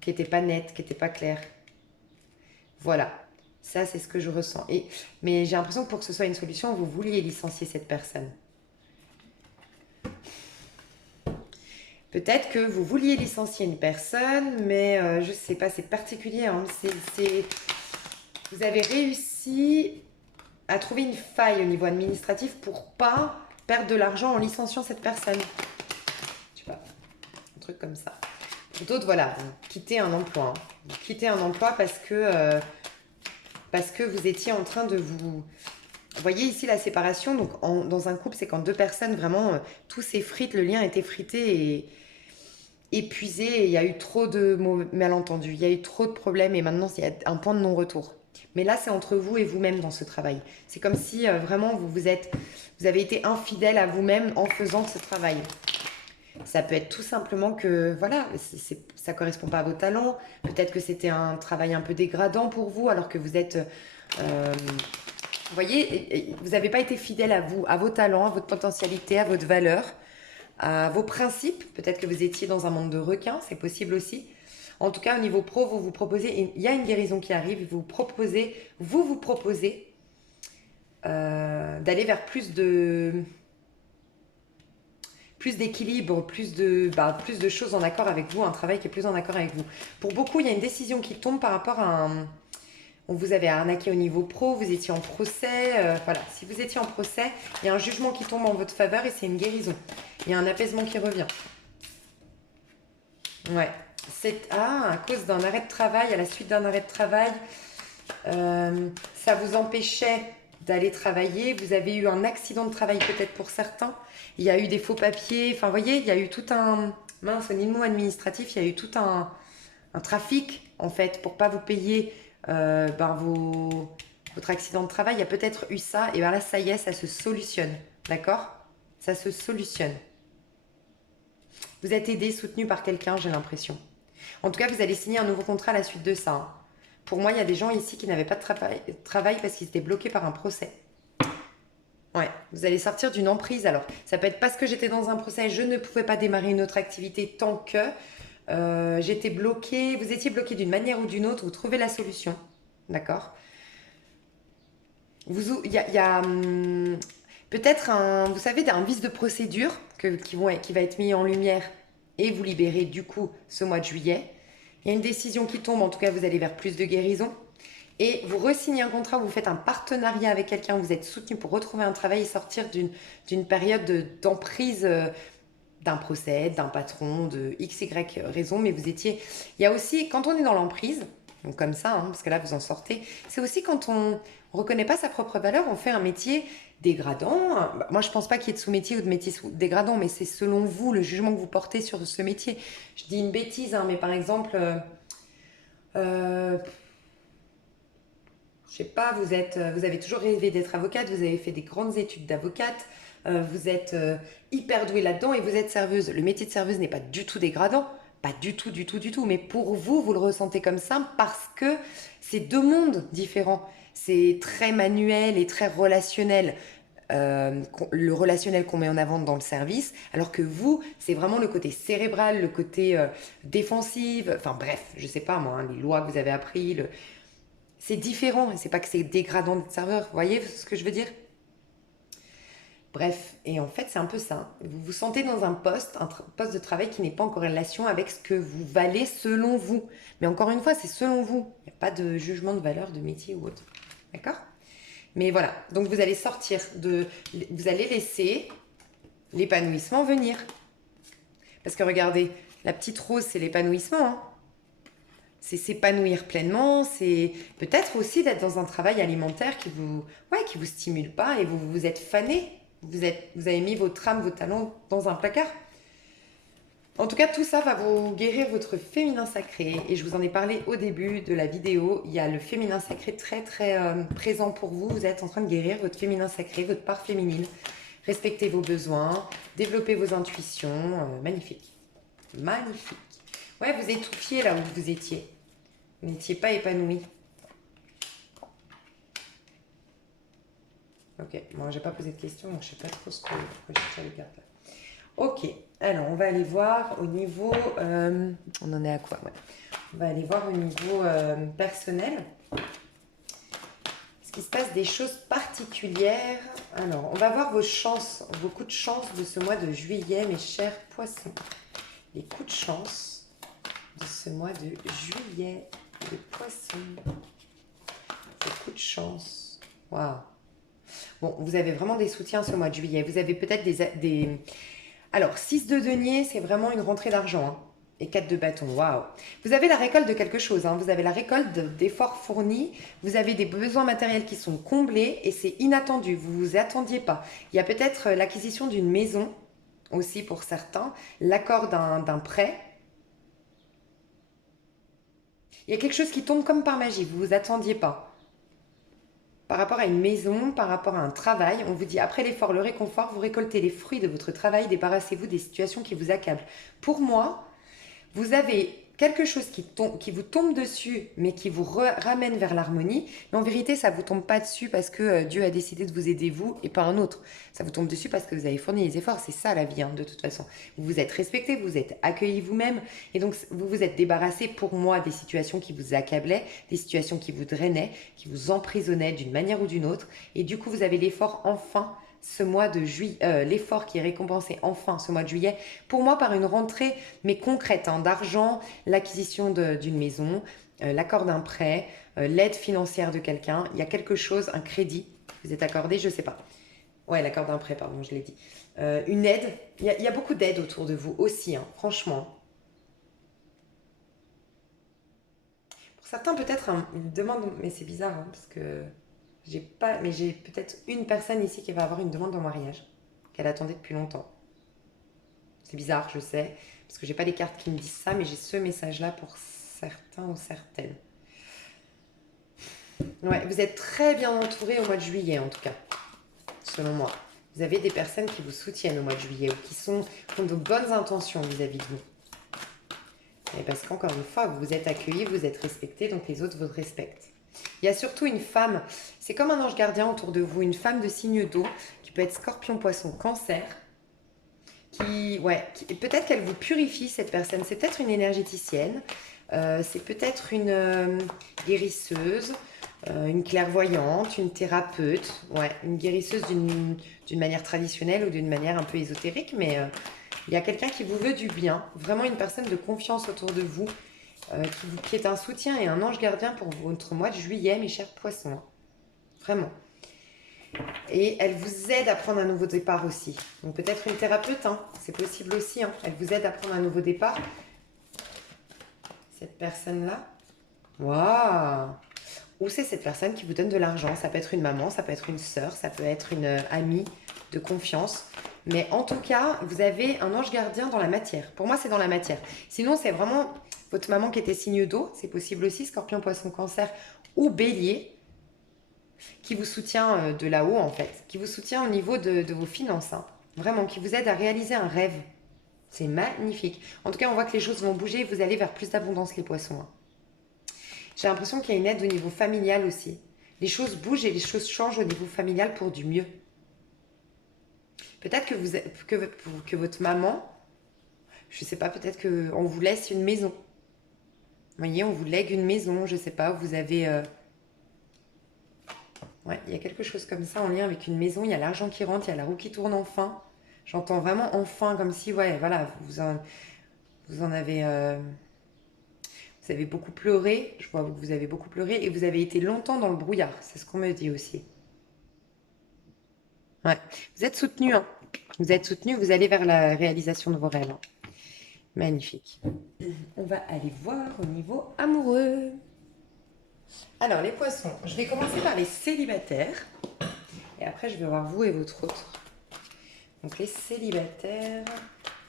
qui n'était pas net, qui n'était pas clair. Voilà, ça c'est ce que je ressens. Mais j'ai l'impression que pour que ce soit une solution, vous vouliez licencier cette personne. Peut-être que vous vouliez licencier une personne, mais je ne sais pas, c'est particulier, hein. Vous avez réussi à trouver une faille au niveau administratif pour pas perdre de l'argent en licenciant cette personne. Je sais pas, un truc comme ça. Pour d'autres, voilà, vous quittez un emploi, hein. Vous quittez un emploi parce que vous étiez en train de vous... Vous voyez ici la séparation, donc dans un couple, c'est quand deux personnes, vraiment, tout s'effrite, le lien est effrité et épuisé, et il y a eu trop de malentendus, il y a eu trop de problèmes, et maintenant, il y a un point de non-retour. Mais là, c'est entre vous et vous-même dans ce travail. C'est comme si vraiment vous avez été infidèle à vous-même en faisant ce travail. Ça peut être tout simplement que, voilà, ça ne correspond pas à vos talents. Peut-être que c'était un travail un peu dégradant pour vous, alors que vous êtes... vous voyez, vous n'avez pas été fidèle à vous, à vos talents, à votre potentialité, à votre valeur, à vos principes. Peut-être que vous étiez dans un monde de requins, c'est possible aussi. En tout cas, au niveau pro, vous vous proposez, il y a une guérison qui arrive, vous vous proposez d'aller vers plus d'équilibre, plus de choses en accord avec vous, un travail qui est plus en accord avec vous. Pour beaucoup, il y a une décision qui tombe par rapport on vous avait arnaqué au niveau pro, vous étiez en procès. Voilà, si vous étiez en procès, il y a un jugement qui tombe en votre faveur et c'est une guérison. Il y a un apaisement qui revient. Ouais. À cause d'un arrêt de travail, à la suite d'un arrêt de travail, ça vous empêchait d'aller travailler. Vous avez eu un accident de travail peut-être pour certains. Il y a eu des faux papiers. Enfin, vous voyez, il y a eu tout un... Mince, au niveau administratif, il y a eu tout un trafic, en fait, pour pas vous payer votre accident de travail. Il y a peut-être eu ça. Et bien là, ça y est, ça se solutionne. D'accord? Ça se solutionne. Vous êtes aidé, soutenu par quelqu'un, j'ai l'impression. En tout cas, vous allez signer un nouveau contrat à la suite de ça. Hein. Pour moi, il y a des gens ici qui n'avaient pas de travail parce qu'ils étaient bloqués par un procès. Ouais, vous allez sortir d'une emprise. Alors, ça peut être parce que j'étais dans un procès, je ne pouvais pas démarrer une autre activité tant que j'étais bloquée. Vous étiez bloqué d'une manière ou d'une autre, vous trouvez la solution. D'accord? Il y a peut-être vous savez, un vice de procédure qui va être mis en lumière et vous libérer du coup ce mois de juillet. Il y a une décision qui tombe, en tout cas vous allez vers plus de guérison. Et vous re-signez un contrat, vous faites un partenariat avec quelqu'un, vous êtes soutenu pour retrouver un travail et sortir d'une période d'emprise d'un procès, d'un patron, de XY raison. Mais vous étiez... Il y a aussi, quand on est dans l'emprise, donc comme ça, hein, parce que là vous en sortez, c'est aussi quand on ne reconnaît pas sa propre valeur, on fait un métier dégradant. Moi, je pense pas qu'il y ait de sous-métier ou de métier dégradant, mais c'est selon vous le jugement que vous portez sur ce métier. Je dis une bêtise, hein, mais par exemple, je sais pas, vous avez toujours rêvé d'être avocate, vous avez fait des grandes études d'avocate, vous êtes hyper douée là-dedans et vous êtes serveuse. Le métier de serveuse n'est pas du tout dégradant, pas du tout, du tout, du tout. Mais pour vous, vous le ressentez comme ça parce que c'est deux mondes différents. C'est très manuel et très relationnel. Le relationnel qu'on met en avant dans le service, alors que vous, c'est vraiment le côté cérébral, le côté défensif, enfin bref, je sais pas moi, hein, les lois que vous avez appris, c'est différent, et c'est pas que c'est dégradant d'être serveur, vous voyez ce que je veux dire? Bref, et en fait c'est un peu ça, vous vous sentez dans un poste de travail qui n'est pas en corrélation avec ce que vous valez selon vous, mais encore une fois c'est selon vous, il n'y a pas de jugement de valeur de métier ou autre, d'accord? Mais voilà, donc vous allez vous allez laisser l'épanouissement venir. Parce que regardez, la petite rose, c'est l'épanouissement. Hein. C'est s'épanouir pleinement, c'est peut-être aussi d'être dans un travail alimentaire qui vous stimule pas et vous êtes fané. Vous avez mis votre âme, vos talents dans un placard. En tout cas, tout ça va vous guérir votre féminin sacré. Et je vous en ai parlé au début de la vidéo. Il y a le féminin sacré très très présent pour vous. Vous êtes en train de guérir votre féminin sacré, votre part féminine. Respectez vos besoins, développez vos intuitions. Magnifique. Magnifique. Ouais, vous étouffiez là où vous étiez. Vous n'étiez pas épanoui. Ok, moi j'ai pas posé de questions, donc je sais pas trop pourquoi je tire les cartes là. Ok, alors on va aller voir au niveau... on en est à quoi? Ouais. On va aller voir au niveau personnel. Est-ce qu'il se passe des choses particulières? Alors, on va voir vos chances, vos coups de chance de ce mois de juillet, mes chers poissons. Les coups de chance de ce mois de juillet, les poissons. Les coups de chance. Waouh! Bon, vous avez vraiment des soutiens ce mois de juillet. Vous avez peut-être des... Alors, 6 de denier, c'est vraiment une rentrée d'argent. Hein. Et 4 de bâton, waouh. Vous avez la récolte de quelque chose. Hein. Vous avez la récolte d'efforts fournis. Vous avez des besoins matériels qui sont comblés. Et c'est inattendu. Vous ne vous attendiez pas. Il y a peut-être l'acquisition d'une maison aussi pour certains. L'accord d'un prêt. Il y a quelque chose qui tombe comme par magie. Vous ne vous attendiez pas. Par rapport à une maison, par rapport à un travail, on vous dit après l'effort, le réconfort, vous récoltez les fruits de votre travail, débarrassez-vous des situations qui vous accablent. Pour moi, vous avez quelque chose qui vous tombe dessus, mais qui vous ramène vers l'harmonie. Mais en vérité, ça ne vous tombe pas dessus parce que Dieu a décidé de vous aider vous et pas un autre. Ça vous tombe dessus parce que vous avez fourni les efforts. C'est ça la vie, hein, de toute façon. Vous vous êtes respecté, vous vous êtes accueilli vous-même. Et donc, vous vous êtes débarrassé pour moi des situations qui vous accablaient, des situations qui vous drainaient, qui vous emprisonnaient d'une manière ou d'une autre. Et du coup, vous avez l'effort enfin ce mois de juillet, l'effort qui est récompensé enfin ce mois de juillet, pour moi par une rentrée mais concrète, hein, d'argent, l'acquisition d'une maison, l'accord d'un prêt, l'aide financière de quelqu'un. Il y a quelque chose, un crédit, vous êtes accordé, je ne sais pas. Ouais, l'accord d'un prêt, pardon, je l'ai dit. Une aide, il y a beaucoup d'aides autour de vous aussi, hein, franchement. Pour certains, peut-être une demande, mais c'est bizarre, hein, parce que j'ai pas, mais j'ai peut-être une personne ici qui va avoir une demande en mariage, qu'elle attendait depuis longtemps. C'est bizarre, je sais, parce que j'ai pas les cartes qui me disent ça, mais j'ai ce message-là pour certains ou certaines. Ouais, vous êtes très bien entouré au mois de juillet, en tout cas, selon moi. Vous avez des personnes qui vous soutiennent au mois de juillet ou qui ont de bonnes intentions vis-à-vis de vous. Et parce qu'encore une fois, vous êtes accueillis, vous êtes respectés, donc les autres vous respectent. Il y a surtout une femme, c'est comme un ange gardien autour de vous, une femme de signe d'eau, qui peut être scorpion, poisson, cancer, peut-être qu'elle vous purifie, cette personne. C'est peut-être une énergéticienne, c'est peut-être une guérisseuse, une clairvoyante, une thérapeute, ouais, une guérisseuse d'une manière traditionnelle ou d'une manière un peu ésotérique, mais il y a quelqu'un qui vous veut du bien, vraiment une personne de confiance autour de vous, qui est un soutien et un ange gardien pour votre mois de juillet, mes chers poissons. Hein. Vraiment. Et elle vous aide à prendre un nouveau départ aussi. Donc peut-être une thérapeute, hein, c'est possible aussi. Hein. Elle vous aide à prendre un nouveau départ. Cette personne-là. Waouh! Ou c'est cette personne qui vous donne de l'argent. Ça peut être une maman, ça peut être une sœur, ça peut être une amie de confiance. Mais en tout cas, vous avez un ange gardien dans la matière. Pour moi, c'est dans la matière. Sinon, c'est vraiment votre maman qui était signe d'eau. C'est possible aussi, scorpion, poisson, cancer ou bélier, qui vous soutient de là-haut, en fait. Qui vous soutient au niveau de vos finances. Hein. Vraiment, qui vous aide à réaliser un rêve. C'est magnifique. En tout cas, on voit que les choses vont bouger et vous allez vers plus d'abondance, les poissons. Hein. J'ai l'impression qu'il y a une aide au niveau familial aussi. Les choses bougent et les choses changent au niveau familial pour du mieux. Peut-être que votre maman, je ne sais pas, peut-être qu'on vous laisse une maison. Vous voyez, on vous lègue une maison, je ne sais pas, vous avez... Ouais, il y a quelque chose comme ça en lien avec une maison, il y a l'argent qui rentre, il y a la roue qui tourne enfin. J'entends vraiment enfin, comme si, ouais, voilà, vous en avez... Vous avez beaucoup pleuré, je vois que vous avez beaucoup pleuré, et vous avez été longtemps dans le brouillard, c'est ce qu'on me dit aussi. Ouais, vous êtes soutenu, hein. Vous êtes soutenu, vous allez vers la réalisation de vos rêves. Hein. Magnifique. On va aller voir au niveau amoureux. Alors, les poissons, je vais commencer par les célibataires. Et après, je vais voir vous et votre autre. Donc, les célibataires,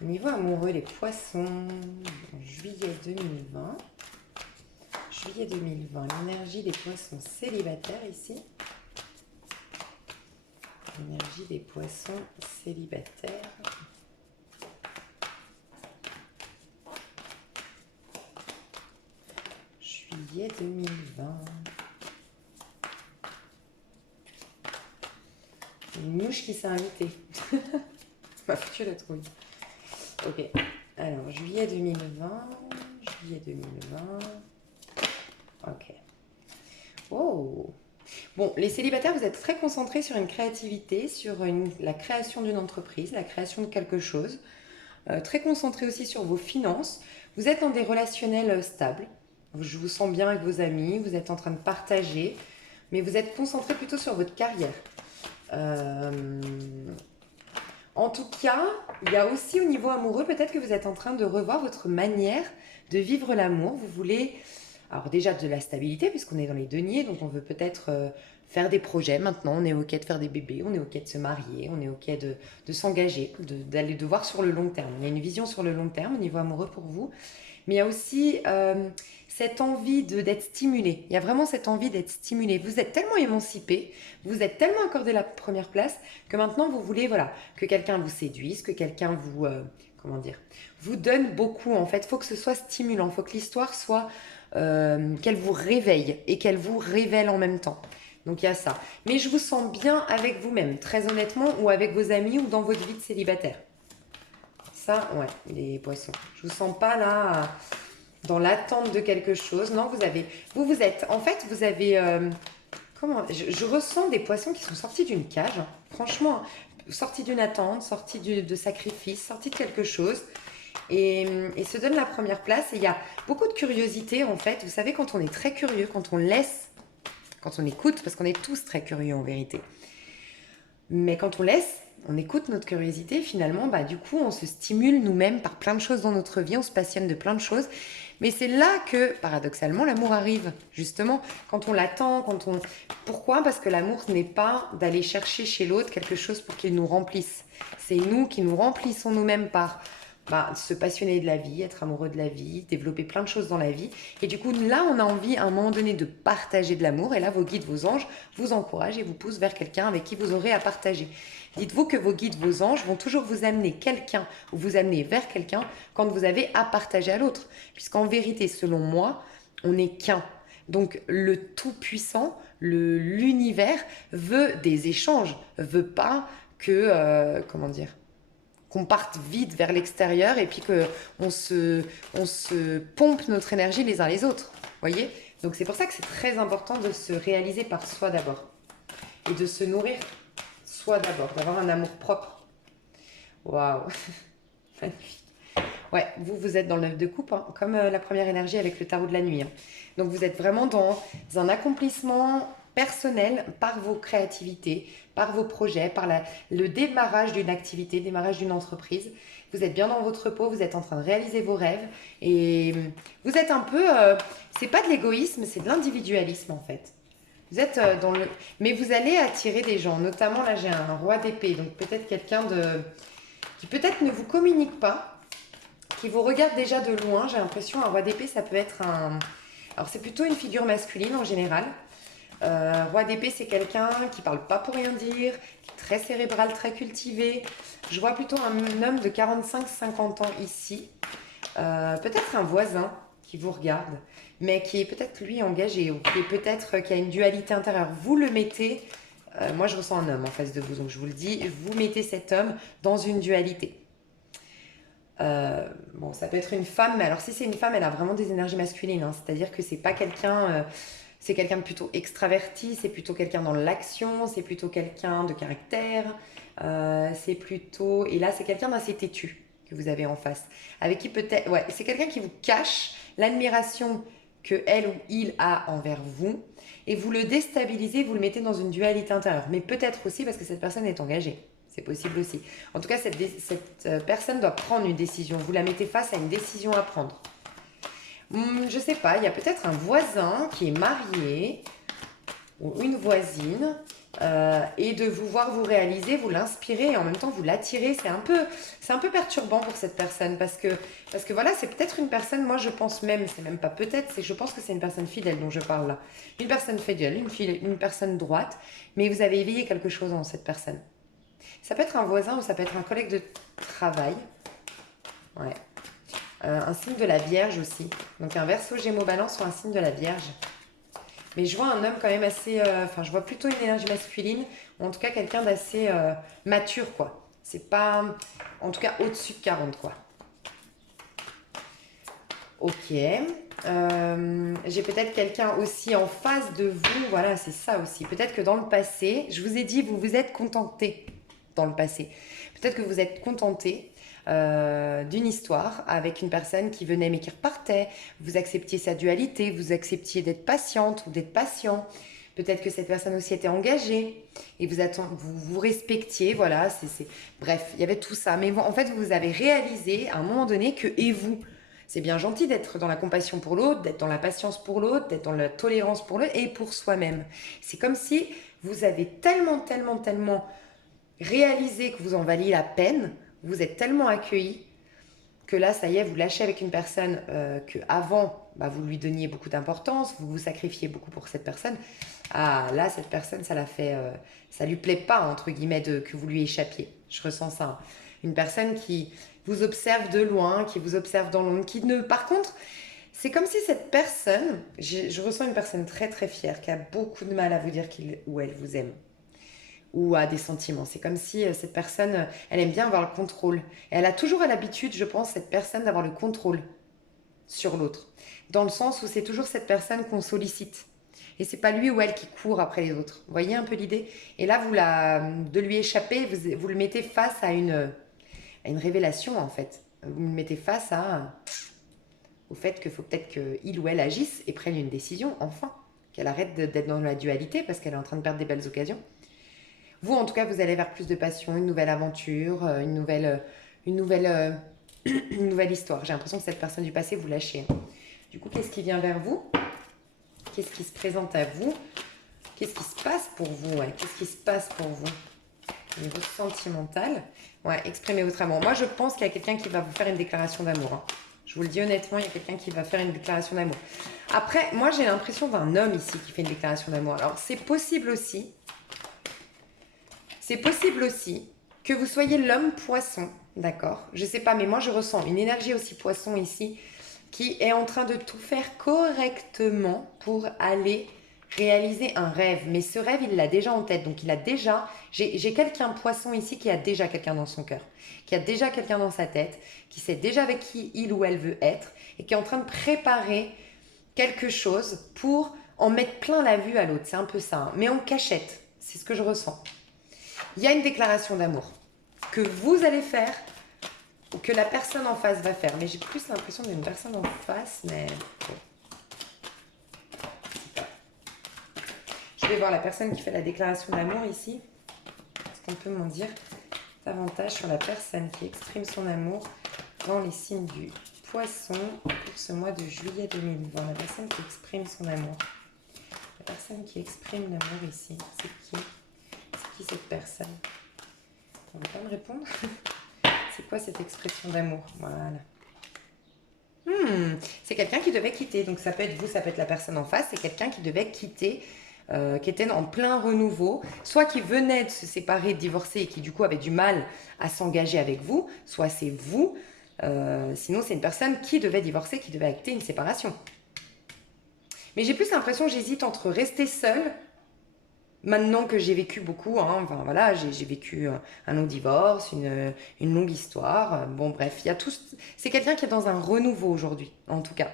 au niveau amoureux, les poissons, en juillet 2020. Juillet 2020, l'énergie des poissons célibataires ici. L'énergie des poissons célibataires. Juillet 2020. Une mouche qui s'est invitée. M'a foutu la trouille. Ok. Alors, juillet 2020. Juillet 2020. Ok. Oh. Bon, les célibataires, vous êtes très concentrés sur une créativité, sur la création d'une entreprise, la création de quelque chose. Très concentrés aussi sur vos finances. Vous êtes dans des relationnels stables. Je vous sens bien avec vos amis, vous êtes en train de partager, mais vous êtes concentrés plutôt sur votre carrière. En tout cas, il y a aussi au niveau amoureux, peut-être que vous êtes en train de revoir votre manière de vivre l'amour. Vous voulez, alors déjà de la stabilité, puisqu'on est dans les deniers, donc on veut peut-être faire des projets maintenant. On est OK de faire des bébés, on est OK de se marier, on est OK de s'engager, d'aller de voir sur le long terme. Il y a une vision sur le long terme au niveau amoureux pour vous. Mais il y a aussi cette envie d'être stimulé. Il y a vraiment cette envie d'être stimulé. Vous êtes tellement émancipé, vous êtes tellement accordé la première place que maintenant vous voulez que quelqu'un vous séduise, que quelqu'un vous, vous donne beaucoup en fait. Il faut que ce soit stimulant, il faut que l'histoire soit qu'elle vous réveille et qu'elle vous révèle en même temps. Donc il y a ça. Mais je vous sens bien avec vous-même, très honnêtement, ou avec vos amis ou dans votre vie de célibataire. Ça, ouais, les poissons. Je vous sens pas là dans l'attente de quelque chose. Non, vous êtes, en fait, vous avez, je ressens des poissons qui sont sortis d'une cage. Franchement, sortis d'une attente, sortis de sacrifice, sortis de quelque chose. et se donne la première place. Et il y a beaucoup de curiosité en fait. Vous savez, quand on est très curieux, quand on laisse, quand on écoute, parce qu'on est tous très curieux en vérité, mais quand on laisse, on écoute notre curiosité, finalement, bah, du coup, on se stimule nous-mêmes par plein de choses dans notre vie, on se passionne de plein de choses. Mais c'est là que, paradoxalement, l'amour arrive, justement, quand on l'attend, quand on... Pourquoi? Parce que l'amour n'est pas d'aller chercher chez l'autre quelque chose pour qu'il nous remplisse. C'est nous qui nous remplissons nous-mêmes par bah, se passionner de la vie, être amoureux de la vie, développer plein de choses dans la vie. Et du coup, là, on a envie, à un moment donné, de partager de l'amour. Et là, vos guides, vos anges vous encouragent et vous poussent vers quelqu'un avec qui vous aurez à partager. Dites-vous que vos guides, vos anges vont toujours vous amener quelqu'un ou vous amener vers quelqu'un quand vous avez à partager à l'autre. Puisqu'en vérité, selon moi, on n'est qu'un. Donc le Tout-Puissant, l'univers veut des échanges, veut pas que, comment dire, qu'on parte vite vers l'extérieur et puis qu'on se pompe notre énergie les uns les autres. Voyez? Donc c'est pour ça que c'est très important de se réaliser par soi d'abord et de se nourrir soi d'abord, d'avoir un amour propre. Waouh, magnifique. Ouais, vous êtes dans le 9 de coupe, hein, comme la première énergie avec le tarot de la nuit. Hein. Donc vous êtes vraiment dans un accomplissement personnel par vos créativités, par vos projets, par le démarrage d'une activité, démarrage d'une entreprise. Vous êtes bien dans votre peau, vous êtes en train de réaliser vos rêves et vous êtes un peu... c'est pas de l'égoïsme, c'est de l'individualisme en fait. Vous êtes dans le... Mais vous allez attirer des gens, notamment là j'ai un roi d'épée, donc peut-être quelqu'un de... qui peut-être ne vous communique pas, qui vous regarde déjà de loin. J'ai l'impression, un roi d'épée, ça peut être un... Alors c'est plutôt une figure masculine en général. Roi d'épée, c'est quelqu'un qui parle pas pour rien dire, qui est très cérébral, très cultivé. Je vois plutôt un homme de 45-50 ans ici. Peut-être un voisin qui vous regarde, mais qui est peut-être lui engagé, ou qui est peut-être qui a une dualité intérieure. Vous le mettez... moi, je ressens un homme en face de vous, donc je vous le dis. Vous mettez cet homme dans une dualité. Bon, ça peut être une femme, mais alors si c'est une femme, elle a vraiment des énergies masculines. Hein, c'est-à-dire que c'est pas quelqu'un, c'est quelqu'un de plutôt extraverti, c'est plutôt quelqu'un dans l'action, c'est plutôt quelqu'un de caractère, c'est plutôt, et là c'est quelqu'un d'assez têtu que vous avez en face, avec qui peut-être, ouais, c'est quelqu'un qui vous cache l'admiration que elle ou il a envers vous, et vous le déstabilisez, vous le mettez dans une dualité intérieure, mais peut-être aussi parce que cette personne est engagée. C'est possible aussi. En tout cas, cette personne doit prendre une décision. Vous la mettez face à une décision à prendre. Je ne sais pas, il y a peut-être un voisin qui est marié ou une voisine et de vous voir vous réaliser, vous l'inspirer et en même temps vous l'attirer. C'est un peu perturbant pour cette personne parce que voilà, c'est peut-être une personne, moi je pense même, c'est même pas peut-être, je pense que c'est une personne fidèle dont je parle là. Une personne fidèle, une personne droite, mais vous avez éveillé quelque chose en cette personne. Ça peut être un voisin ou ça peut être un collègue de travail. Ouais. Un signe de la Vierge aussi. Donc un Verseau, Gémeaux, Balance ou un signe de la Vierge. Mais je vois un homme quand même assez... Enfin, je vois plutôt une énergie masculine. Ou en tout cas, quelqu'un d'assez mature, quoi. C'est pas... En tout cas, au-dessus de 40, quoi. Ok. J'ai peut-être quelqu'un aussi en face de vous. Voilà, c'est ça aussi. Peut-être que dans le passé, je vous ai dit, vous vous êtes contenté dans le passé. Peut-être que vous êtes contenté d'une histoire avec une personne qui venait mais qui repartait. Vous acceptiez sa dualité, vous acceptiez d'être patiente ou d'être patient. Peut-être que cette personne aussi était engagée et vous respectiez, voilà. Bref, il y avait tout ça. Mais bon, en fait, vous avez réalisé à un moment donné que, et vous, c'est bien gentil d'être dans la compassion pour l'autre, d'être dans la patience pour l'autre, d'être dans la tolérance pour l'autre et pour soi-même. C'est comme si vous avez tellement réalisé que vous en valiez la peine, vous êtes tellement accueilli que là, ça y est, vous lâchez avec une personne que avant, bah, vous lui donniez beaucoup d'importance, vous vous sacrifiez beaucoup pour cette personne. Ah, là, cette personne, ça lui plaît pas, entre guillemets, que vous lui échappiez. Je ressens ça. Hein. Une personne qui vous observe de loin, qui vous observe dans l'ombre, qui ne... Par contre, c'est comme si cette personne, je ressens une personne très très fière, qui a beaucoup de mal à vous dire qu'il ou elle vous aime ou a des sentiments. C'est comme si cette personne, elle aime bien avoir le contrôle. Et elle a toujours l'habitude, je pense, cette personne d'avoir le contrôle sur l'autre. Dans le sens où c'est toujours cette personne qu'on sollicite. Et c'est pas lui ou elle qui court après les autres. Vous voyez un peu l'idée? Et là, de lui échapper, vous le mettez face à une révélation, en fait. Vous me mettez face au fait qu'il faut peut-être qu'il ou elle agisse et prenne une décision, enfin. Qu'elle arrête d'être dans la dualité parce qu'elle est en train de perdre des belles occasions. Vous, en tout cas, vous allez vers plus de passion, une nouvelle aventure, une nouvelle, une nouvelle histoire. J'ai l'impression que cette personne du passé, vous lâchez. Du coup, qu'est-ce qui vient vers vous? Qu'est-ce qui se présente à vous? Qu'est-ce qui se passe pour vous? Ouais, qu'est-ce qui se passe pour vous? Au niveau sentimental. Ouais, exprimez votre amour. Moi, je pense qu'il y a quelqu'un qui va vous faire une déclaration d'amour. Hein. Je vous le dis honnêtement, il y a quelqu'un qui va faire une déclaration d'amour. Après, moi, j'ai l'impression d'un homme ici qui fait une déclaration d'amour. Alors, c'est possible aussi que vous soyez l'homme poisson, d'accord? Je sais pas, mais moi je ressens une énergie aussi poisson ici qui est en train de tout faire correctement pour aller réaliser un rêve. Mais ce rêve, il l'a déjà en tête. Donc il a déjà... J'ai quelqu'un poisson ici qui a déjà quelqu'un dans son cœur, qui a déjà quelqu'un dans sa tête, qui sait déjà avec qui il ou elle veut être et qui est en train de préparer quelque chose pour en mettre plein la vue à l'autre. C'est un peu ça, hein. Mais en cachette. C'est ce que je ressens. Il y a une déclaration d'amour que vous allez faire ou que la personne en face va faire. Mais j'ai plus l'impression d'une personne en face, mais bon. Je vais voir la personne qui fait la déclaration d'amour ici. Est-ce qu'on peut m'en dire davantage sur la personne qui exprime son amour dans les signes du poisson pour ce mois de juillet 2020? La personne qui exprime son amour. La personne qui exprime l'amour ici, c'est qui? C'est qui cette personne? On va pas me répondre. C'est quoi cette expression d'amour? Voilà. C'est quelqu'un qui devait quitter. Donc ça peut être vous, ça peut être la personne en face. C'est quelqu'un qui devait quitter, qui était en plein renouveau. Soit qui venait de se séparer, de divorcer et qui du coup avait du mal à s'engager avec vous. Soit c'est vous. Sinon c'est une personne qui devait divorcer, qui devait acter une séparation. Mais j'ai plus l'impression, j'hésite entre rester seule. Maintenant que j'ai vécu beaucoup, hein, enfin voilà, j'ai vécu un long divorce, une longue histoire. Bon, bref, il y a tout. C'est quelqu'un qui est dans un renouveau aujourd'hui, en tout cas.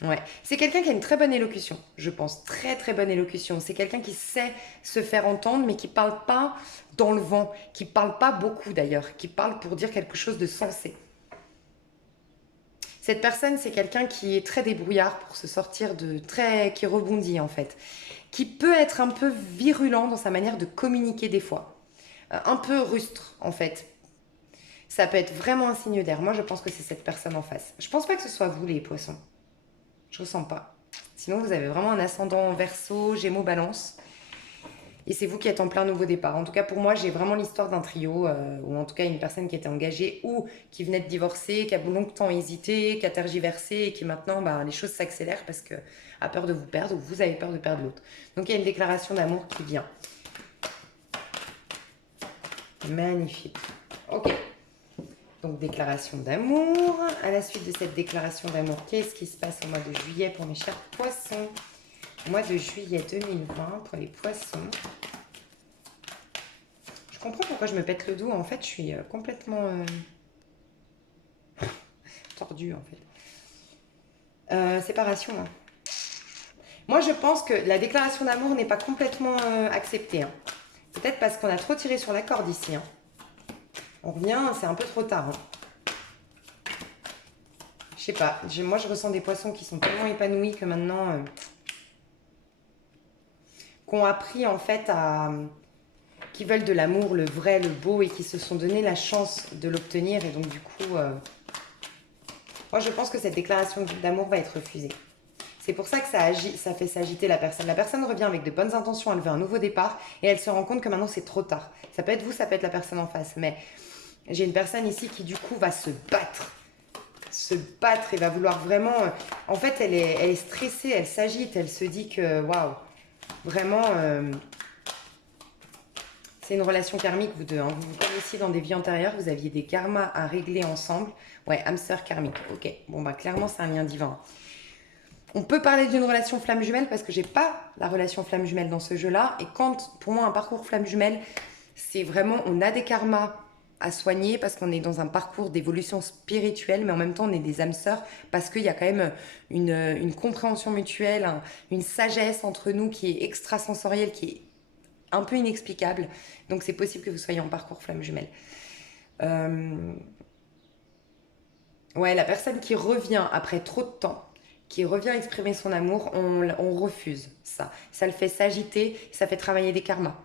Ouais. C'est quelqu'un qui a une très bonne élocution, je pense. Très, très bonne élocution. C'est quelqu'un qui sait se faire entendre, mais qui parle pas dans le vent, qui parle pas beaucoup d'ailleurs, qui parle pour dire quelque chose de sensé. Cette personne, c'est quelqu'un qui est très débrouillard pour se sortir de... qui rebondit en fait. Qui peut être un peu virulent dans sa manière de communiquer des fois. Un peu rustre en fait. Ça peut être vraiment un signe d'air. Moi, je pense que c'est cette personne en face. Je pense pas que ce soit vous les poissons. Je ressens pas. Sinon, vous avez vraiment un ascendant Verseau, Gémeaux, Balance. Et c'est vous qui êtes en plein nouveau départ. En tout cas, pour moi, j'ai vraiment l'histoire d'un trio, ou en tout cas une personne qui était engagée ou qui venait de divorcer, qui a longtemps hésité, qui a tergiversé et qui maintenant, bah, les choses s'accélèrent parce que a peur de vous perdre ou vous avez peur de perdre l'autre. Donc il y a une déclaration d'amour qui vient. Magnifique. Ok. Donc déclaration d'amour. À la suite de cette déclaration d'amour, qu'est-ce qui se passe au mois de juillet pour mes chers poissons? Mois de juillet 2020 pour les poissons. Je comprends pourquoi je me pète le dos. En fait, je suis complètement tordue en fait. Séparation. Hein. Moi, je pense que la déclaration d'amour n'est pas complètement acceptée. Hein. Peut-être parce qu'on a trop tiré sur la corde ici. Hein. On revient, c'est un peu trop tard. Hein. Je sais pas. Moi, je ressens des poissons qui sont tellement épanouis que maintenant... qu'on appris en fait à... qui veulent de l'amour, le vrai, le beau et qui se sont donné la chance de l'obtenir. Et donc du coup, moi je pense que cette déclaration d'amour va être refusée. C'est pour ça que ça fait s'agiter la personne. La personne revient avec de bonnes intentions, elle veut un nouveau départ et elle se rend compte que maintenant c'est trop tard. Ça peut être vous, ça peut être la personne en face. Mais j'ai une personne ici qui du coup va se battre et va vouloir vraiment... En fait, elle est stressée, elle s'agite, elle se dit que waouh, vraiment... c'est une relation karmique, vous deux. Hein. Vous vous connaissiez dans des vies antérieures, vous aviez des karmas à régler ensemble. Ouais, âme sœur karmique. Ok, bon bah clairement c'est un lien divin. On peut parler d'une relation flamme jumelle parce que j'ai pas la relation flamme jumelle dans ce jeu-là. Et quand, pour moi, un parcours flamme jumelle, c'est vraiment, on a des karmas à soigner parce qu'on est dans un parcours d'évolution spirituelle, mais en même temps on est des âmes sœurs parce qu'il y a quand même une compréhension mutuelle, une sagesse entre nous qui est extrasensorielle, qui est un peu inexplicable. Donc c'est possible que vous soyez en parcours flamme jumelle. Ouais, la personne qui revient après trop de temps, qui revient exprimer son amour, on refuse ça. Ça le fait s'agiter, ça fait travailler des karmas.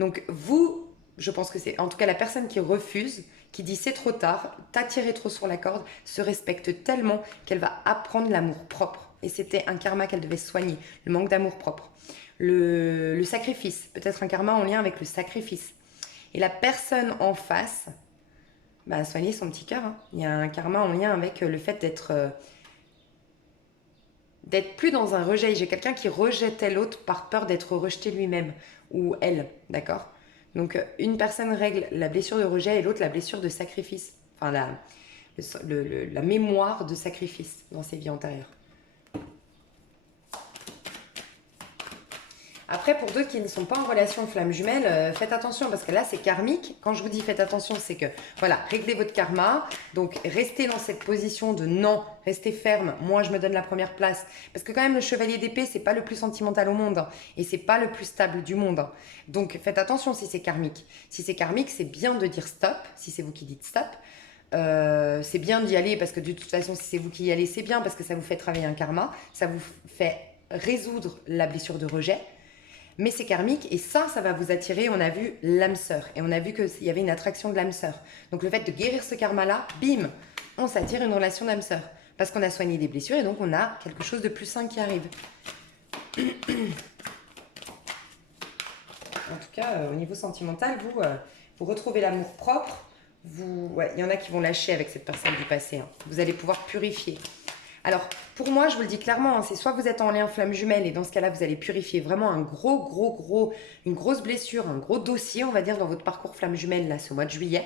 Donc vous, je pense que c'est en tout cas la personne qui refuse, qui dit c'est trop tard, t'as tiré trop sur la corde, se respecte tellement qu'elle va apprendre l'amour propre. Et c'était un karma qu'elle devait soigner, le manque d'amour propre. Le sacrifice, peut-être un karma en lien avec le sacrifice. Et la personne en face, bah, soigner son petit cœur, hein. Il y a un karma en lien avec le fait d'être plus dans un rejet. J'ai quelqu'un qui rejetait l'autre par peur d'être rejeté lui-même ou elle, d'accord. Donc une personne règle la blessure de rejet et l'autre la blessure de sacrifice. Enfin, la mémoire de sacrifice dans ses vies antérieures. Après, pour d'autres qui ne sont pas en relation flamme jumelle, faites attention parce que là, c'est karmique. Quand je vous dis faites attention, c'est que, voilà, réglez votre karma. Donc, restez dans cette position de non, restez ferme. Moi, je me donne la première place. Parce que quand même, le chevalier d'épée, c'est pas le plus sentimental au monde. Hein, et c'est pas le plus stable du monde. Hein. Donc, faites attention si c'est karmique. Si c'est karmique, c'est bien de dire stop, si c'est vous qui dites stop. C'est bien d'y aller parce que de toute façon, si c'est vous qui y allez, c'est bien parce que ça vous fait travailler un karma. Ça vous fait résoudre la blessure de rejet. Mais c'est karmique et ça va vous attirer. On a vu l'âme sœur et on a vu qu'il y avait une attraction de l'âme sœur. Donc le fait de guérir ce karma-là, bim, on s'attire une relation d'âme sœur. Parce qu'on a soigné des blessures et donc on a quelque chose de plus sain qui arrive. En tout cas, au niveau sentimental, vous retrouvez l'amour propre. Il y en a qui vont lâcher avec cette personne du passé. Hein. Vous allez pouvoir purifier. Alors, pour moi, je vous le dis clairement, hein, c'est soit vous êtes en lien flamme jumelle et dans ce cas-là, vous allez purifier vraiment une grosse blessure, un gros dossier, on va dire, dans votre parcours flamme jumelle, là, ce mois de juillet.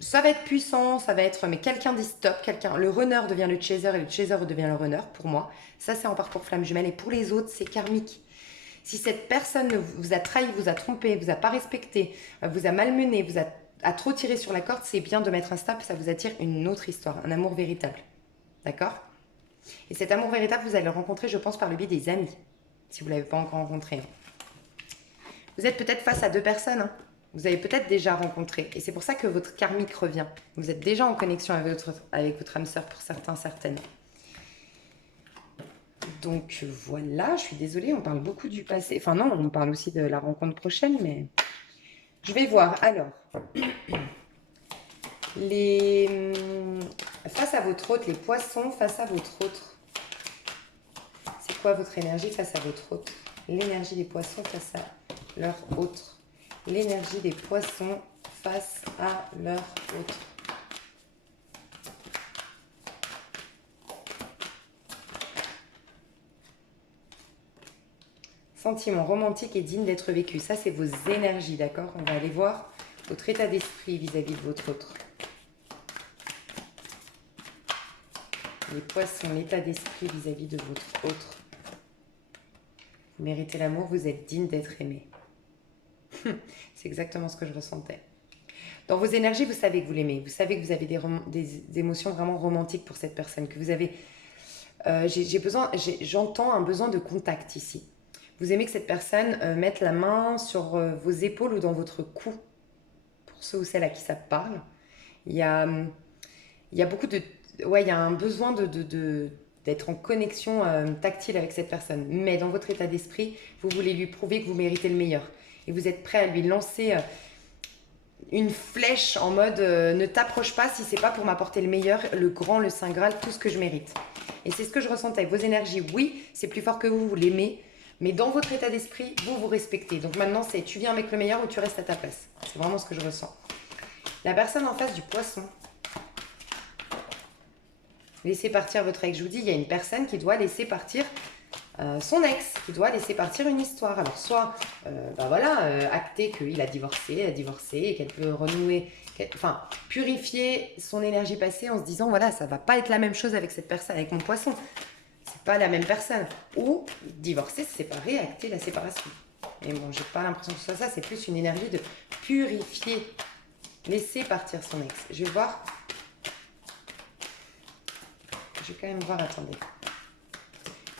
Ça va être puissant, ça va être, mais quelqu'un dit stop, le runner devient le chaser et le chaser devient le runner, pour moi. Ça, c'est en parcours flamme jumelle et pour les autres, c'est karmique. Si cette personne vous a trahi, vous a trompé, vous a pas respecté, vous a malmené, a trop tiré sur la corde, c'est bien de mettre un stop, ça vous attire une autre histoire, un amour véritable. D'accord ? Et cet amour véritable, vous allez le rencontrer, je pense, par le biais des amis, si vous ne l'avez pas encore rencontré. Vous êtes peut-être face à deux personnes, hein. Vous avez peut-être déjà rencontré. Et c'est pour ça que votre karmique revient. Vous êtes déjà en connexion avec votre âme sœur pour certains, certaines. Donc voilà, je suis désolée, on parle beaucoup du passé. Enfin non, on parle aussi de la rencontre prochaine, mais je vais voir. Alors, face à votre hôte, les poissons face à votre hôte. C'est quoi votre énergie face à votre hôte? L'énergie des poissons face à leur hôte. L'énergie des poissons face à leur hôte. Sentiment romantique et digne d'être vécu. Ça, c'est vos énergies, d'accord? On va aller voir votre état d'esprit vis-à-vis de votre autre. Les poissons, l'état d'esprit vis-à-vis de votre autre. Vous méritez l'amour, vous êtes digne d'être aimé. C'est exactement ce que je ressentais. Dans vos énergies, vous savez que vous l'aimez. Vous savez que vous avez des émotions vraiment romantiques pour cette personne. Que vous avez... j'entends un besoin de contact ici. Vous aimez que cette personne mette la main sur vos épaules ou dans votre cou. Pour ceux ou celles à qui ça parle. Il y a beaucoup de... Ouais, il y a un besoin d'être en connexion tactile avec cette personne. Mais dans votre état d'esprit, vous voulez lui prouver que vous méritez le meilleur. Et vous êtes prêt à lui lancer une flèche en mode ne t'approche pas si c'est pas pour m'apporter le meilleur, le grand, le saint graal, tout ce que je mérite. Et c'est ce que je ressentais. Vos énergies, oui, c'est plus fort que vous l'aimez. Mais dans votre état d'esprit, vous respectez. Donc maintenant, c'est tu viens avec le meilleur ou tu restes à ta place. C'est vraiment ce que je ressens. La personne en face du poisson. Laissez partir votre ex. Je vous dis, il y a une personne qui doit laisser partir son ex, qui doit laisser partir une histoire. Alors soit, acter qu'il a divorcé, et qu'elle peut renouer, purifier son énergie passée en se disant, voilà, ça va pas être la même chose avec cette personne, avec mon poisson. C'est pas la même personne. Ou divorcer, se séparer, acter la séparation. Mais bon, j'ai pas l'impression que ce soit ça, c'est plus une énergie de purifier, laisser partir son ex. Je vais voir. Je vais quand même voir, attendez.